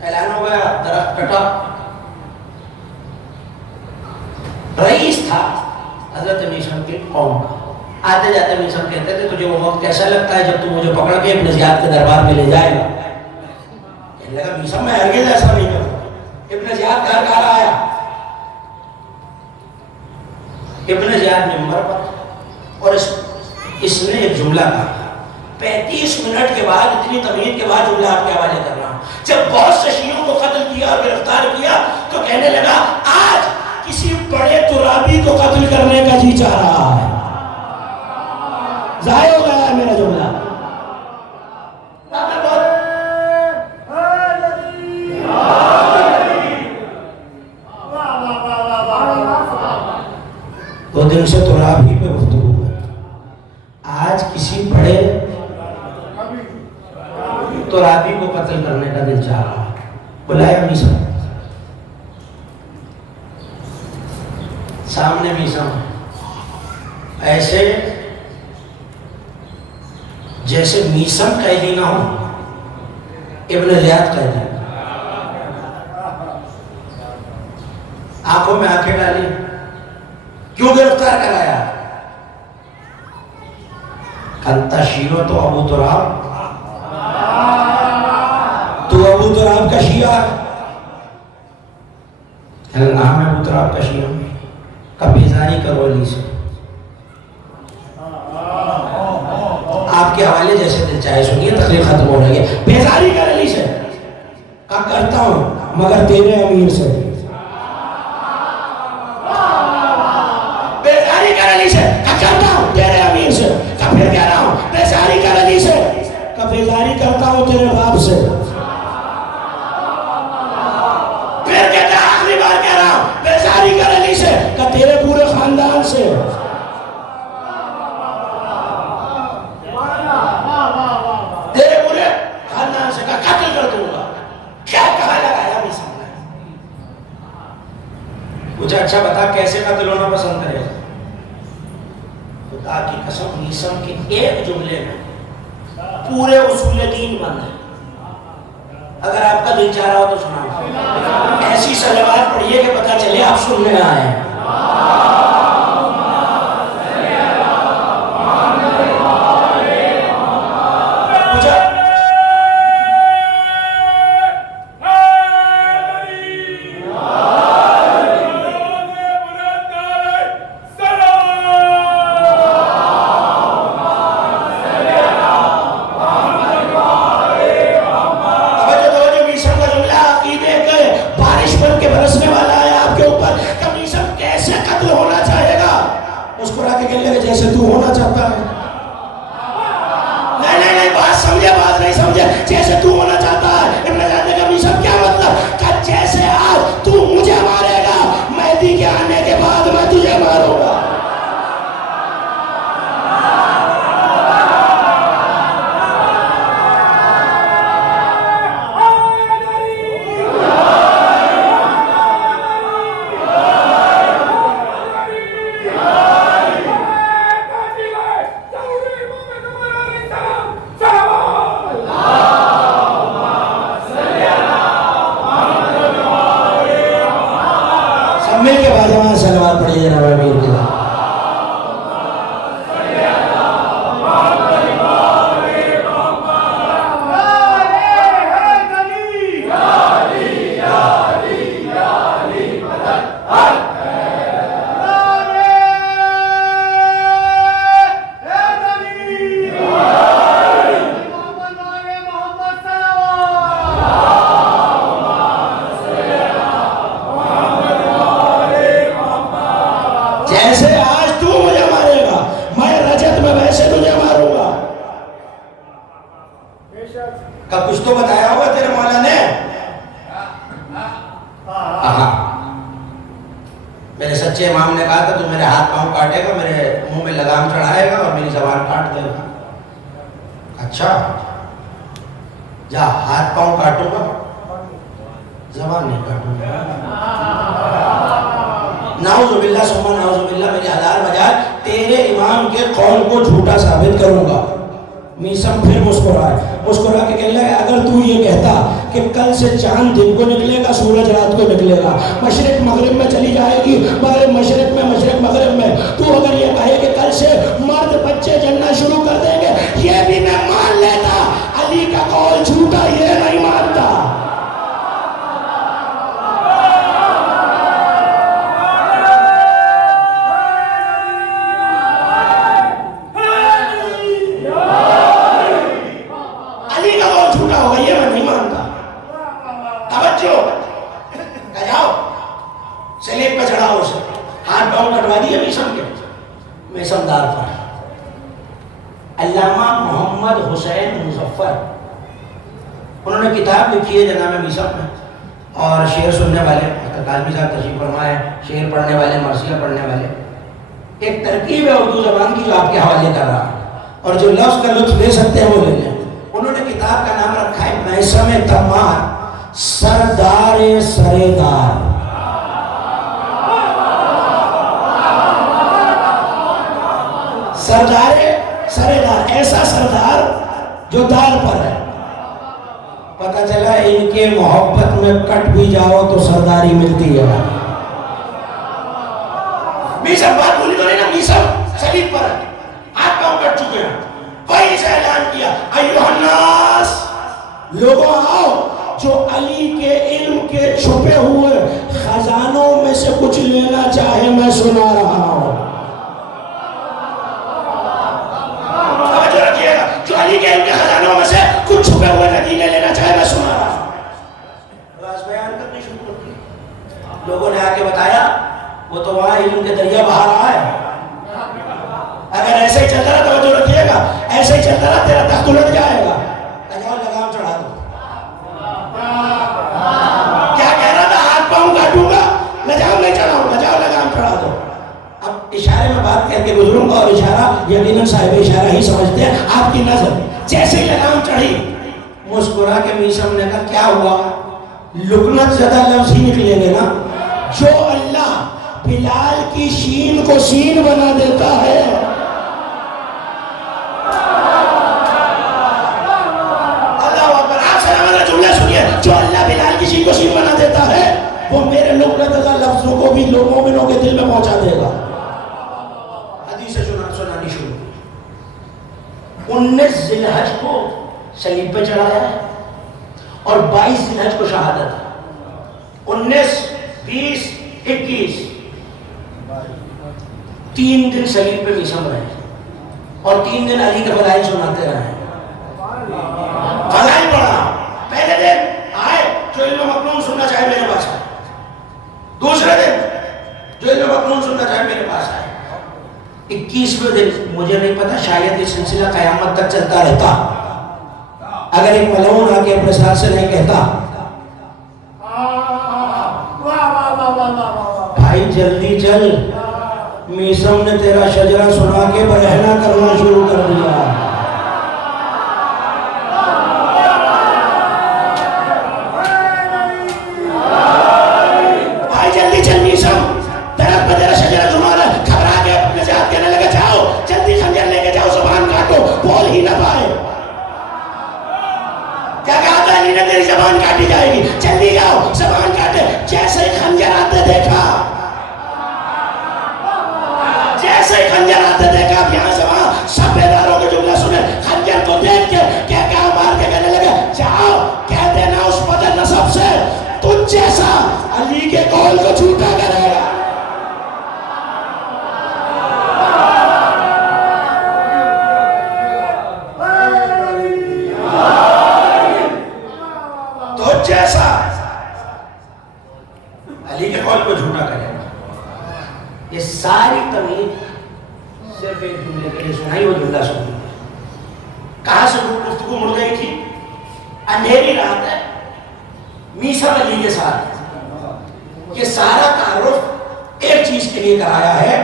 اعلان ہو گیا، درخت کٹا. رئیس تھا حضرت میثم کے قوم کا. آتے جاتے میثم کہتے تھے تجھے وہ وقت کیسا لگتا ہے جب تو مجھے پکڑ کے ابن زیاد کے دربار میں لے جائے گا؟ کہنے لگا میثم میں ہرگز ایسا نہیں کروں. ابن زیاد گھر گھر آیا. ابن زیاد ممبر پر اور اس نے ایک جملہ کہا. 35 منٹ کے بعد، اتنی تمہید کے بعد جملہ آپ کے حوالے کر رہا ہوں. جب بہت سے شیعوں کو قتل کیا اور گرفتار کیا تو کہنے لگا آج کسی بڑے ترابی کو قتل کرنے کا جی چاہ رہا ہے. ضائع ہو گیا ہے میرا جملہ. دو دن سے ترابی پہ گفتگو ہے. آج کسی بڑے ترابی کو قتل کرنے کا دل چاہ رہا ہے. بلایا میثم. سامنے میثم ایسے جیسے میثم قیدی نہ ہو، ابن زیاد قیدی. آنکھوں میں آنکھیں ڈالی. کیوں گرفتار کرایا؟ کنتا شیعہ تو ابو تراب، تو ابو تراب کا شیعہ. نام ہے ابو تراب کا شیعہ کا. بیزاری کرو علی سے. آپ کے حوالے جیسے دل چاہے سنیے، تقریر ختم ہو رہی ہے. بیزاری کر علی سے. کہا کرتا ہوں مگر تیرے امیر سے. بیزاری کر علی سے. کہا کرتا ہوں تیرے امیر سے. کہا پھر کہہ رہا ہوں بیزاری کر علی سے. کہا بیزاری کرتا ہوں تیرے باپ سے. پھر کہتا ہے آخری بار کہہ رہا ہوں بیزاری کر علی سے. کہا تیرے پورے خاندان سے. تیرے پورے خاندان سے. کہا قتل کر دوں گا. کیا کہا لگایا میثم نے. مجھے اچھا بتا کیسے قتل ہونا پسند کرے گا؟ خدا کی قسم میثم کے ایک جملے میں پورے اصول دین بند ہے. اگر آپ کا دل چاہ رہا ہو تو سنا. ایسی صلوات پڑھیے کہ پتہ چلے آپ سننے آئے ہیں. جیسے تو ہونا چاہتا ہے. نہیں بات سمجھے، بات نہیں سمجھے. جیسے تو ہونا چاہتا ہے. ابن زیاد کا میثم کیا مطلب؟ کہ جیسے آج تو مجھے مارے گا، مہدی کے آنے کے بعد میں تجھے ماروں گا. کا کچھ تو بتایا ہوگا تیرے مولا نے. میرے سچے امام نے کہا تھا تو میرے ہاتھ پاؤں کاٹے گا, میرے منہ میں لگام چڑھائے گا اور میری زبان کاٹ دے گا. اچھا جا ہاتھ پاؤں کاٹوں گا, زبان نہیں کاٹوں گا. نعوذ باللہ ثم نعوذ باللہ, میری ہزار بجائے تیرے امام کے قول کو جھوٹا ثابت کروں گا. میسم پھر مسکرا کے کہنے لگا اگر تو یہ کہتا کہ کل سے چاند دن کو نکلے گا, سورج رات کو نکلے گا, مشرق مغرب میں چلی جائے گی, مغرب مشرق میں مشرق مغرب میں, تو اگر یہ کہے کہ کل سے مرد بچے جننا شروع کر دیں گے, یہ بھی میں مان لیتا. علی کا قول جھوٹا یہ نہیں مانتا. علامہ محمد حسین مظفر انہوں نے کتاب لکھی ہے جناب میسم میں, اور شعر سننے والے کالمی صاحب تشریف فرمائے, شعر پڑھنے والے, مرثیہ پڑھنے والے, ایک ترکیب ہے اردو زبان کی جو آپ کے حوالے کر رہا ہے, اور جو لفظ کا لطف لے سکتے ہیں وہ لے لیں. انہوں نے کتاب کا نام رکھا ہے میسم تمار سردار سردار. سردار سردار, ایسا سردار جو دار پر ہے. پتہ چلا ان کے محبت میں کٹ بھی جاؤ تو سرداری ملتی ہے. میسم بات بولی تو نہیں نا, میسم صلیب پر ہے, ہاتھ پاؤں کٹ چکے ہیں. وہی سے اعلان کیا ایھا الناس, لوگوں آؤ جو علی کے علم کے چھپے ہوئے خزانوں میں سے کچھ لینا چاہے میں سنا رہا ہوں. جو علی کے علم کے خزانوں میں سے کچھ چھپے ہوئے ندینے لینا چاہے میں سنا رہا ہوں. راز بیان کرنی شروع کر دی. لوگوں نے آ کے بتایا وہ تو وہاں علم کے دریا بہا رہا ہے. اگر ایسے ہی چلتا رہا توجہ رکھیے گا, ایسے ہی چلتا رہا تیرا تخت الٹ جائے گا. جاؤ لگام چڑھا دو. کیا کہہ رہا تھا, ہاتھ پاؤں کاٹوں گا, لجام نہیں چڑھاؤں گا, جاؤ لگام چڑھا دو. اب اشارے میں بات کر کے گزروں گا, اور اشارہ یقیناً صاحب اشارہ ہی سمجھتے ہیں. آپ کی نظر جیسے ہی لگام چڑھی, مسکرا کے میسم نے کہا کیا ہوا, لکنت زدہ لفظ ہی نکلیں گے نا. جو اللہ بلال کی شین کو سین بنا دیتا ہے, جو اللہ بلال کی شین کو شین بنا دیتا ہے, وہ میرے لکنت زدہ لفظوں کو بھی مومنوں کے دل میں پہنچا دے گا. حدیث سنانی شروع. 19 ذی الحج کو صلیب پہ چڑھایا ہے اور 22 ذی الحج کو شہادت ہے. 19, 20, 21 3 دن صلیب پہ میسم رہے, اور 3 دن علی کے فضائل سناتے رہے. فضائل پڑھا. پہلے دن آئے جو علم مکنون سننا چاہے میرے پاس آئے. دوسرے دن جو علم مکنون سننا چاہے میرے پاس آئے. 21ویں دن مجھے نہیں پتا, شاید یہ سلسلہ قیامت تک چلتا رہتا اگر ایک ملعون آ کے اپنے ساتھ سے نہیں کہتا بھائی جلدی چل, میسم نے تیرا شجرہ سنا کے برہنہ کرنا شروع کر دیا. بھائی جلدی چل میسم, درخت پہ تیرا شجرہ سنا رہا ہے. گھبرا کے اپنے ساتھ کہنے لگا جاؤ جلدی خنجر لے کے جاؤ, زبان کاٹو, بول ہی نہ پائے. کیا کہا تھا علی نے, تیری زبان کاٹی جائے گی, جلدی جاؤ زبان کاٹے. جیسے ہی خنجر آتے دیکھا, جیسے ہی خنجر آتے دیکھا, اب یہاں سے وہاں سب بیداروں کے جملہ سنے. خنجر کو دیکھ کے کیا کہا مار کے کہنے لگا جاؤ کہہ دینا اس بدر نسب سے تجھ جیسا علی کے قول کو جھوٹا کرے گا. جیسا علی کے قول کو جھوٹا کرے گا. یہ ساری تمہید صرف ایک جملے کے لیے سنائی, وہ جملہ سنی. کہاں سے گفتگو مڑ گئی تھی, اندھیری رات ہے، میسا علی کے ساتھ یہ سارا تعارف ایک چیز کے لیے کرایا ہے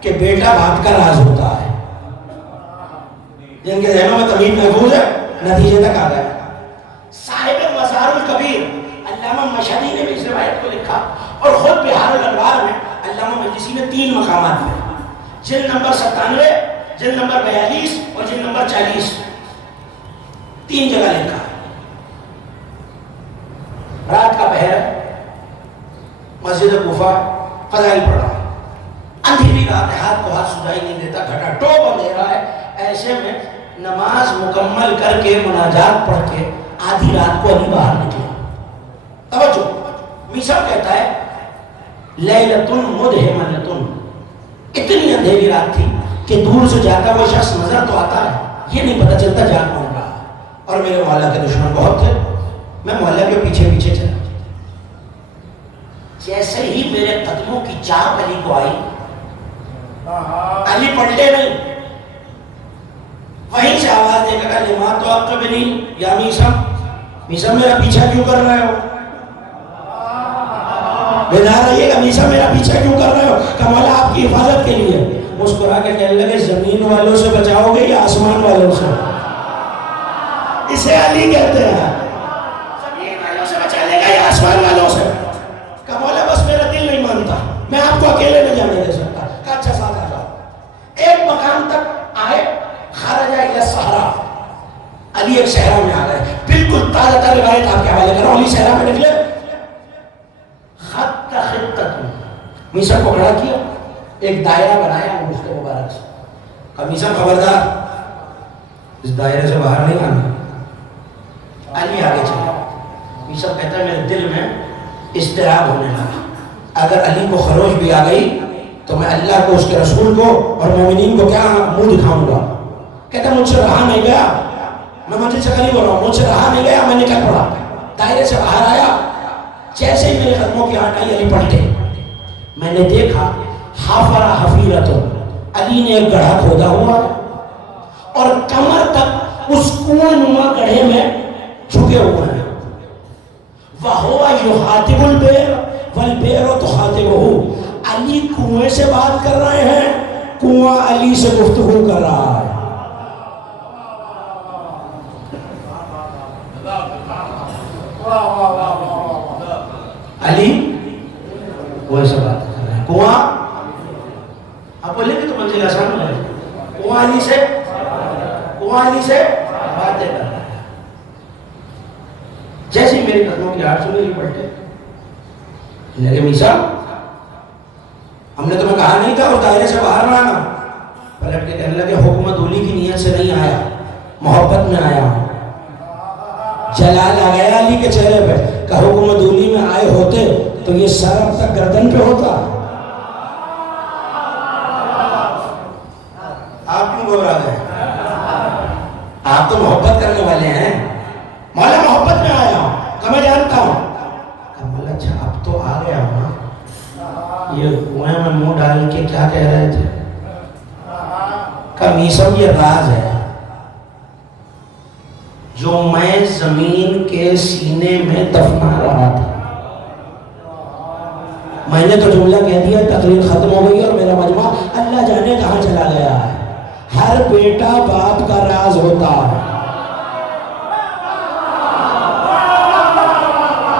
کہ بیٹا باپ کا راز ہوتا ہے. جن کے ذہنوں میں تمہید محفوظ ہے نتیجے تک آ گئے. صاحب مزار الکبیر علامہ مشہدی نے بھی اس روایت کو لکھا اور خود بہار الانوار میں علامہ مجلسی نے 3 مقامات میں جلد نمبر 97 جلد نمبر 42 اور جلد نمبر 40 3 جگہ لکھا. رات کا پہر ہے، مسجد کوفہ فضائل پڑھ رہا ہے، اندھیری رات ہے، ہاتھ کو ہاتھ سجائی نہیں دیتا، گھٹا ٹوپ اندھیرا ہے. ایسے میں نماز مکمل کر کے مناجات پڑھ کے آدھی رات کو علی باہر نکلا. توجہ، میسا کہتا ہے لیلۃ مدہمۃ، اتنی اندھیری رات تھی کہ دور سے جاتا وہ شخص نظر تو آتا ہے، یہ نہیں پتہ چلتا جان کون رہا. اور میرے محلہ کے دشمن بہت تھے، میں محلہ کے پیچھے پیچھے چلا. جیسے ہی میرے قدموں کی چاپ علی کو آئی، علی پلٹے نہیں، وہیں سے آواز دے کر لما تعقبنی یا میسا، میسا میرا پیچھا کیوں کر رہے ہو؟ بیدار رہیے گا، میسا میرا پیچھا کیوں کر رہے ہو؟ کہ مولا آپ کی حفاظت کے لیے. مسکرا کے کہنے لگے زمین والوں سے بچاؤ گے یا آسمان والوں سے؟ اسے علی کہتے ہیں، زمین والوں سے بچا لے گا یا آسمان والوں سے؟ کہ مولا بس میرا دل نہیں مانتا، میں آپ کو اکیلے نہیں جانے دے سکتا. کہ اچھا ساتھ آ جاؤ. ایک مقام تک آئے، خرج الی الصحراء، علی ایک صحرا میں آ گئے. بالکل تازہ تر روایت آپ کے حوالے کر رہا ہوں. علی صحرا میں نکلے، خط خطت میسا کو کھڑا کیا، ایک دائرہ بنایا مفت مبارک سے. کہ میسا خبردار اس دائرے سے باہر نہیں آنا. علی آگے چلا. میسا کہتا ہے میرے دل میں اضطراب ہونے لگا، اگر علی کو خروش بھی آ گئی تو میں اللہ کو، اس کے رسول کو اور مومنین کو کیا منہ دکھاؤں گا. کہتا مجھ سے رہا نہیں گیا، میں مسجد سے قریب ہو رہا ہوں، مجھ سے رہا نہیں گیا، میں نکل پڑا. دائرے سے باہر آیا، جیسے ہی میرے قدموں کی آٹ آئی علی پلٹے. میں نے دیکھا حافرہ حفیرۃ، علی نے ایک گڑھا کھودا ہوا اور کمر تک اس کنویں نما گڑھے میں جھکے ہوئے ہیں. وَهُوَ يُخَاطِبُ الْبِئْرَ وَالْبِئْرُ تُخَاطِبُهُ، علی کنویں سے بات کر رہے ہیں، کنواں علی سے گفتگو کر رہا ہے. علی وہ سے بات کر رہے ہیں، کنواں آپ بولیں گے تو منزل آسان ہو جائے. کنواں علی سے باتیں کر رہا ہے. جیسے میری قدموں کی آٹھ سنی علی پلٹے. لگے میسا ہم نے تمہیں کہا نہیں تھا اور دائرے سے باہر نہ آنا. پلٹ کے کہنے لگے حکمت اولی کی نیت سے نہیں آیا، محبت میں آیا ہوں. جلال آ گیا علی کے چہرے پہ کہ حکمت اولی میں آئے ہوتے تو یہ سر اب تک گردن پہ ہوتا. آپ کیوں گھبرا گئے؟ آپ تو محبت کرنے والے ہیں. مولا محبت میں آیا ہوں کہ میں جانتا ہوں. کہ مولا اچھا اب تو آ گیا ہوں. یہ کنویں میں منہ ڈال کے کیا کہہ رہے تھے؟ کہ میسا یہ راز ہے جو میں زمین کے سینے میں دفنا رہا تھا. میں نے تو جملہ کہہ دیا، تقریر ختم ہو گئی اور میرا مجمع اللہ جانے کہاں چلا گیا ہے. ہر بیٹا باپ کا راز ہوتا ہے.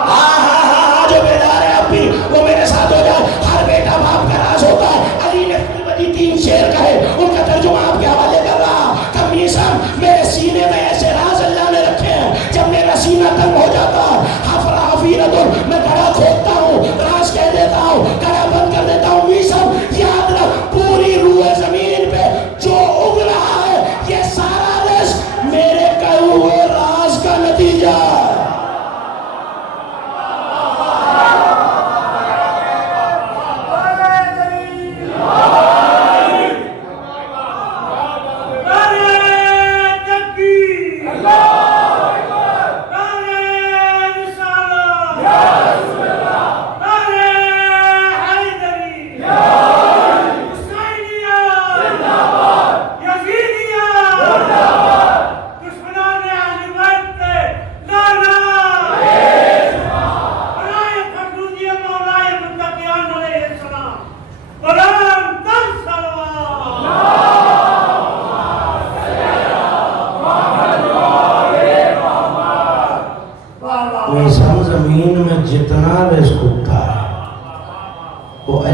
ہاں جو بیدار ہے اب بھی وہ میرے ساتھ ہو جائے. ہر بیٹا باپ کا راز ہوتا ہے. علی نے بدی 3 شعر کہے، ان کا ترجمہ آپ کے حوالے کر رہا. کہ میسا میرے سینے میں ایسے راز اللہ نے رکھے ہیں، جب میرا سینہ تنگ ہو جاتا حفرہ حفیرۃ، میں گڑھا کھودتا ہوں، راز کہہ دیتا ہوں، گڑھا بند کر دیتا ہوں. میسا یاد رکھ، پوری روح زمین پہ جو اگ رہا ہے یہ سارا رزق میرے کہے ہوئے راز کا نتیجہ ہے.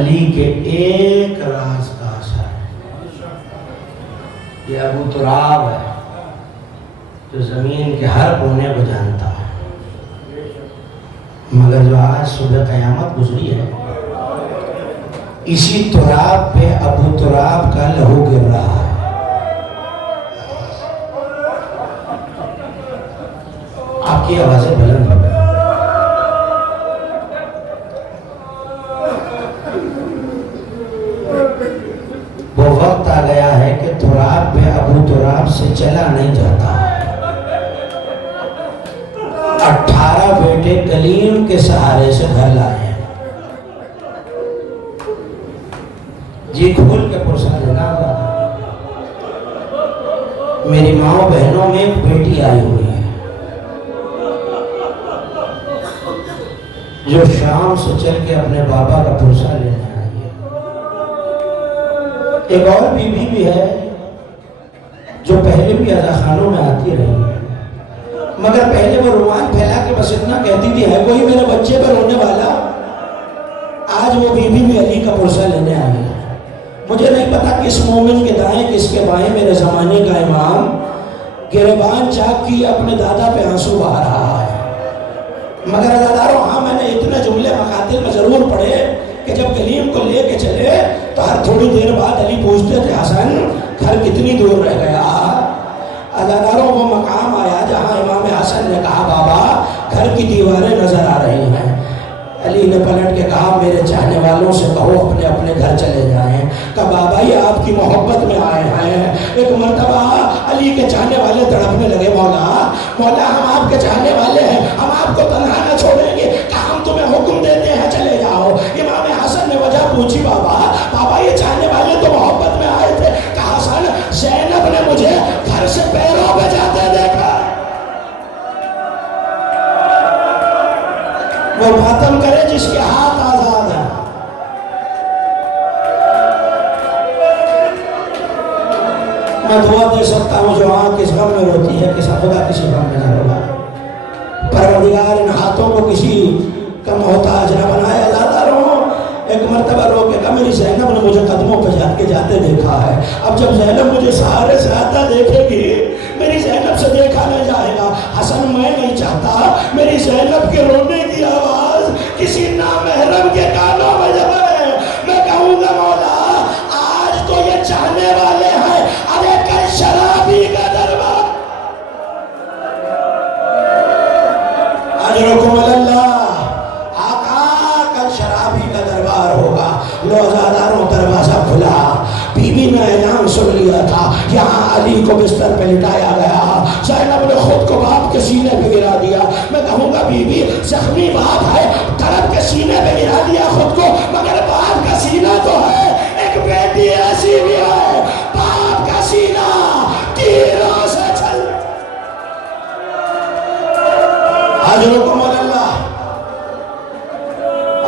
علی کے ایک راز کا اثر ہے. یہ ابو تراب ہے جو زمین کے ہر کونے کو جانتا ہے، مگر جو آج صبح قیامت گزری ہے اسی تراب پہ ابو تراب کا لہو گر رہا ہے. آپ کی آوازیں بلند ہو. وہ وقت آ گیا ہے کہ تراب پہ ابو تراب سے چلا نہیں جاتا. 18 بیٹے کلیم کے سہارے سے گھر لائے ہیں. جی کھول کے پرسہ دینا ہوگا. میری ماں و بہنوں میں ایک بیٹی آئی ہوئی ہے جو شام سے چل کے اپنے بابا کا پرسہ لینے آئی ہے. ایک اور بیوی بھی ہے جو پہلے بھی عزا خانوں میں آتی رہی ہے، مگر پہلے وہ رومال پھیلا کے بس اتنا کہتی تھی ہے کوئی میرے بچے پر رونے والا. آج وہ بیوی بھی علی کا پرسہ لینے آئی ہے. مجھے نہیں پتا کس مومن کے دائیں کس کے بائیں میرے زمانے کا امام گریبان چاک کی اپنے دادا پہ آنسو بہا رہا ہے. مگر عزاداروں ہاں میں نے اتنے جملے مقاتل میں ضرور پڑھے کہ جب کلیم کو لے کے چلے تو ہر تھوڑی دیر بعد علی پوچھتے تھے حسن گھر کتنی دور رہ گیا. عزاداروں وہ مقام آیا جہاں امام حسن نے کہا بابا گھر کی دیواریں نظر آ رہی ہیں. علی نے پلٹ کے کہا میرے چاہنے والوں سے کہو اپنے اپنے گھر چلے جائیں. کہا بابا یہ آپ کی محبت میں آئے ہیں. ایک مرتبہ علی کے چاہنے والے تڑپنے لگے مولا مولا ہم آپ کے چاہنے والے ہیں، ہم آپ کو تنہا نہ چھوڑیں گے. کہا ہم تمہیں حکم دیتے ہیں چلے جاؤ. امام حسن نے وجہ پوچھی بابا یہ چاہنے والے تو محبت میں آئے تھے. کہا حسن زینب نے مجھے گھر سے پیروں پہ جاتے دیکھا. وہ ماتم کرے جس کے ہاتھ آزاد ہیں. میں دعا دے سکتا ہوں جو آنکھ کس غم میں روتی ہے کس خدا کسی غم میں نہ رولا. پروردگار ان ہاتھوں کو کسی کا محتاج نہ بنائے. عزاداروں ایک مرتبہ رو کے کہا میری زینب نے مجھے قدموں پہ جاتے دیکھا ہے. اب جب زینب مجھے سہارے سے آتا دیکھے گی میری زینب سے دیکھا نہیں جائے گا. حسن میں نہیں چاہتا میری زینب کے رونے کی آواز کسی نامحرم کے کانوں میں جائے. میں کہوں گا مولا آج تو یہ چاہنے والے ہیں ارے کل شرابی کا دربار. اجرکم اللہ آقا کل شرابی کا دربار ہوگا. لو عزاداروں دروازہ کھلا. بیوی نے اعلان سن لیا تھا یہاں علی کو بستر پہ لٹایا گیا. زینب نے خود کو باپ کے سینے پہ گرا دیا. میں کہوں گا بیوی زخمی باپ ہے تڑپ کے سینے پہ گرا دیا خود کو، مگر باپ کا سینہ تو ہے. ایک بیٹی ایسی بھی ہے باپ کا سینہ تیروں سے چل. اجرکم اللہ.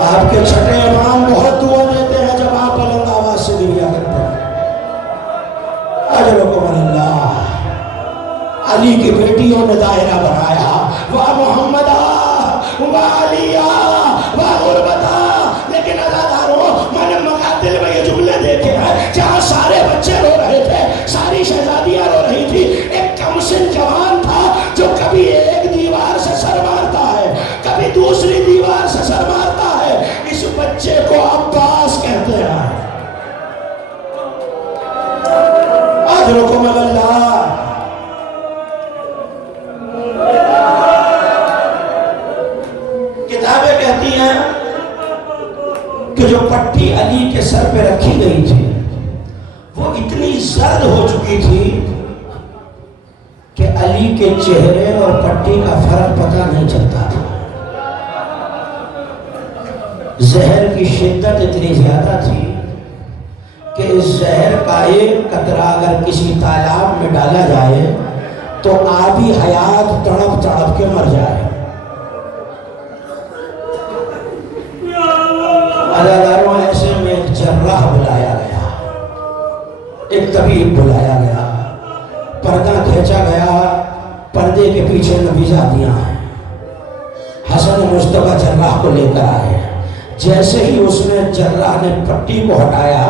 آپ کے چھٹے امام بہت دعا دیتے ہیں جب آپ بلند آواز سے گریا کرتے ہیں. اجرکم اللہ. علی کی بیٹیوں نے دائرہ بنایا وا محمدہ وا علیہ وا غربتہ. لیکن عزاداروں میں نے مقاتل میں یہ جملے دیکھے ہیں جہاں سارے بچے رو رہے تھے ساری شہزادیاں رو رہی تھی. ایک کمسن جوان تھا جو کبھی ایک دیوار سے سر مارتا ہے کبھی دوسری دیوار سے سر مارتا ہے. اس بچے کو عباس کہتے ہیں. اجرکم اللہ. کتابیں کہتی ہیں کہ جو پٹی علی کے سر پہ رکھی گئی تھی وہ اتنی زرد ہو چکی تھی کہ علی کے چہرے اور پٹی کا فرق پتہ نہیں چلتا تھا. زہر کی شدت اتنی زیادہ تھی کہ اس زہر کا ایک قطرہ اگر کسی تالاب میں ڈالا جائے تو آبی حیات تڑپ تڑپ کے مر جائے. عزاداروں ایسے میں ایک جراح بلایا گیا ایک طبیب بلایا گیا. پردہ کھینچا گیا. پردے کے پیچھے نبی زادیاں ہیں. حسن مصطفیٰ جراح کو لے کر آئے. جیسے ہی اس نے جراح نے پٹی کو ہٹایا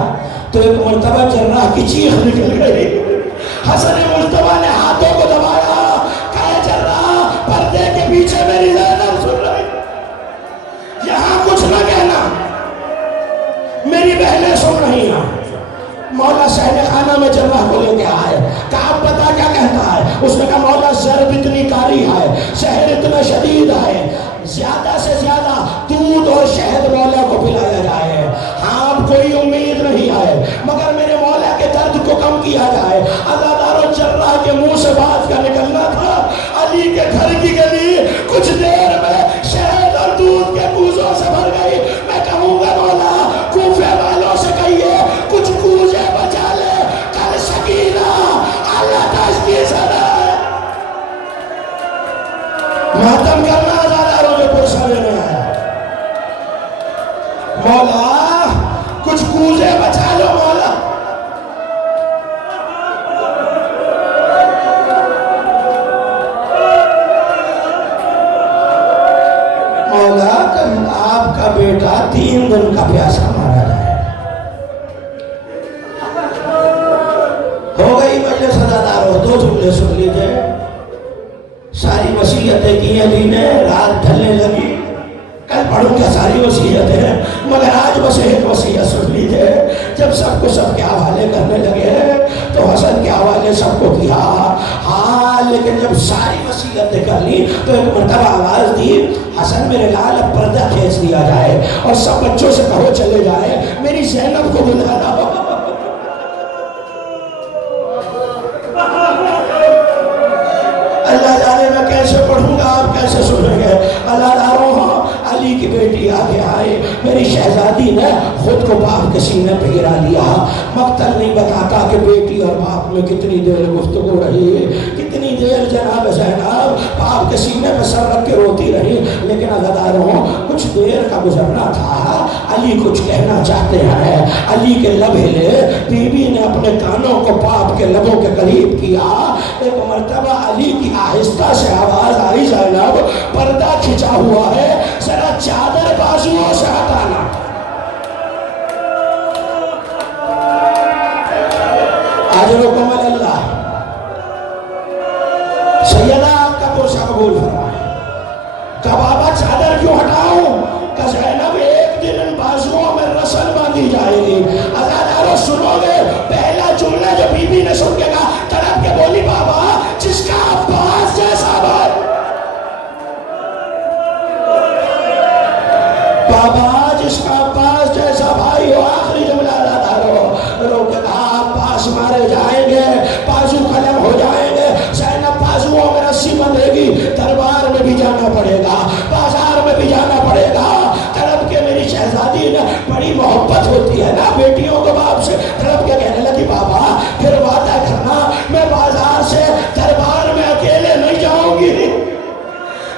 تو ایک مرتبہ جراح کی چیخ نکل گئی. حسن مجتبیٰ نے ہاتھوں کو دبایا، کہا جراح پردے کے پیچھے میری زینب سن رہی، یہاں کچھ نہ کہنا، میری بہنیں سن رہی ہیں. مولا صحن خانہ میں جراح کو لے کے آئے، کہا اب پتا کیا کہتا ہے؟ اس نے کہا مولا ضرب اتنی کاری ہے، شہر اتنا شدید ہے، زیادہ سے زیادہ دودھ اور شہد مولا کو پلایا جائے. ہاں اب کوئی امید نہیں ہے مگر میرے مولا کے درد کو کم کیا جائے. عزادارو جراح کے منہ سے بات کا نکلنا تھا، علی کے گھر کی گلی کچھ دیر میں شہد اور دودھ کے کوزوں سے بھر گئی. میں کہوں گا مولا کوفے والوں سے کہیے کچھ کوزے بچا لے، کل سکینہ اللہ تاج کی سزا ہے. ماتم کرنا عزاداروں کے پرسہ لینے آیا. مولا کچھ کوزے بچا لو مولا. مولا آپ کا بیٹا 3 دن کا پیاسا مارا جائے. ہو گئی مجلس عزاداروں. 2 جملے سن لیجئے. ساری وصیتیں کی علی نے، رات ڈھلنے لگی. کل پڑھوں گا ساری وصیتیں مگر آج بس ایک وصیت سن لیجئے. جب سب کو سب کے حوالے کرنے لگے تو حسن کے حوالے سب کو کیا. ہاں لیکن جب ساری وصیتیں کر لی تو ایک مرتبہ آواز دی، حسن میرے لال اب پردہ کھینچ دیا جائے اور سب بچوں سے کہو چلے جائے، میری زینب کو بلا لاؤ. اللہ جانے میں کیسے پڑھوں گا، آپ کیسے سنیں گے. اللہ داروں علی کی بیٹی آگے آئے، میری شہزادی نے خود کو باپ کے سینے پہ گرا لیا. مقتل نہیں بتاتا کہ بیٹی اور باپ میں کتنی دیر گفتگو رہی، کتنی دیر جناب زینب باپ کے سینے پہ سر رکھ کے روتی رہی. لیکن عزاداروں کچھ دیر کا گزرنا تھا، علی کچھ کہنا چاہتے ہیں. علی کے لب ہلے، بی بی نے اپنے کانوں کو باپ کے لبوں کے قریب کیا. ایک مرتبہ علی کی آہستہ سے آواز آئی، زینب پردہ کھچا ہوا ہے، ذرا چادر بازوؤں سے ہٹانا. اجرکم اللہ. سیدہ آپ کا پرسہ قبول فرمائے. کہ بابا چادر کیوں ہٹاؤں؟ کہ زینب ایک دن ان بازوؤں میں رسل باندھی جائے گی. عزاداروں سنو گے پہلا جملہ جو بی بی نے سن کے کہا، تڑپ کے بولی بابا جس کا عباس جیسا بھائی، بابا جس کا عباس جیسا بھائی ہو. آخری جملہ عزاداروں رو کے کہا عباس مارے جائیں گے، بازو قلم ہو جائیں گے. زینب بازوؤں میں رسی بندھے گی، دربار میں بھی جانا پڑے گا، بازار میں بھی جانا پڑے گا. تڑپ کے میری شہزادی نے بڑی محبت ہوتی ہے نا بیٹیوں کو باپ سے، تڑپ کے کہنے لگی بابا پھر وعدہ کرنا میں بازار سے دربار میں اکیلے نہیں جاؤں گی.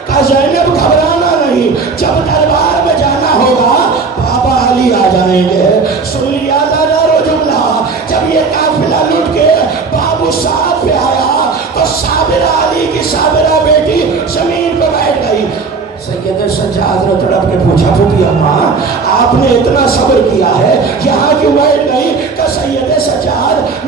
کہا زینب گھبرانا نہیں، جب دربار میں جانا ہوگا بابا علی آ جائیں گے. سن لیا دارو جملہ. جب یہ قافلہ لٹ کے بابو صاحب پہ آیا تو صابرہ علی کی صابرہ بیٹی زمین پہ بیٹھ گئی. سید سجاد نے تڑپ کے پوچھا پھوپھی اماں آپ نے اتنا صبر کیا ہے یہاں کیوں بیٹھ گئی؟ کہ سید سجاد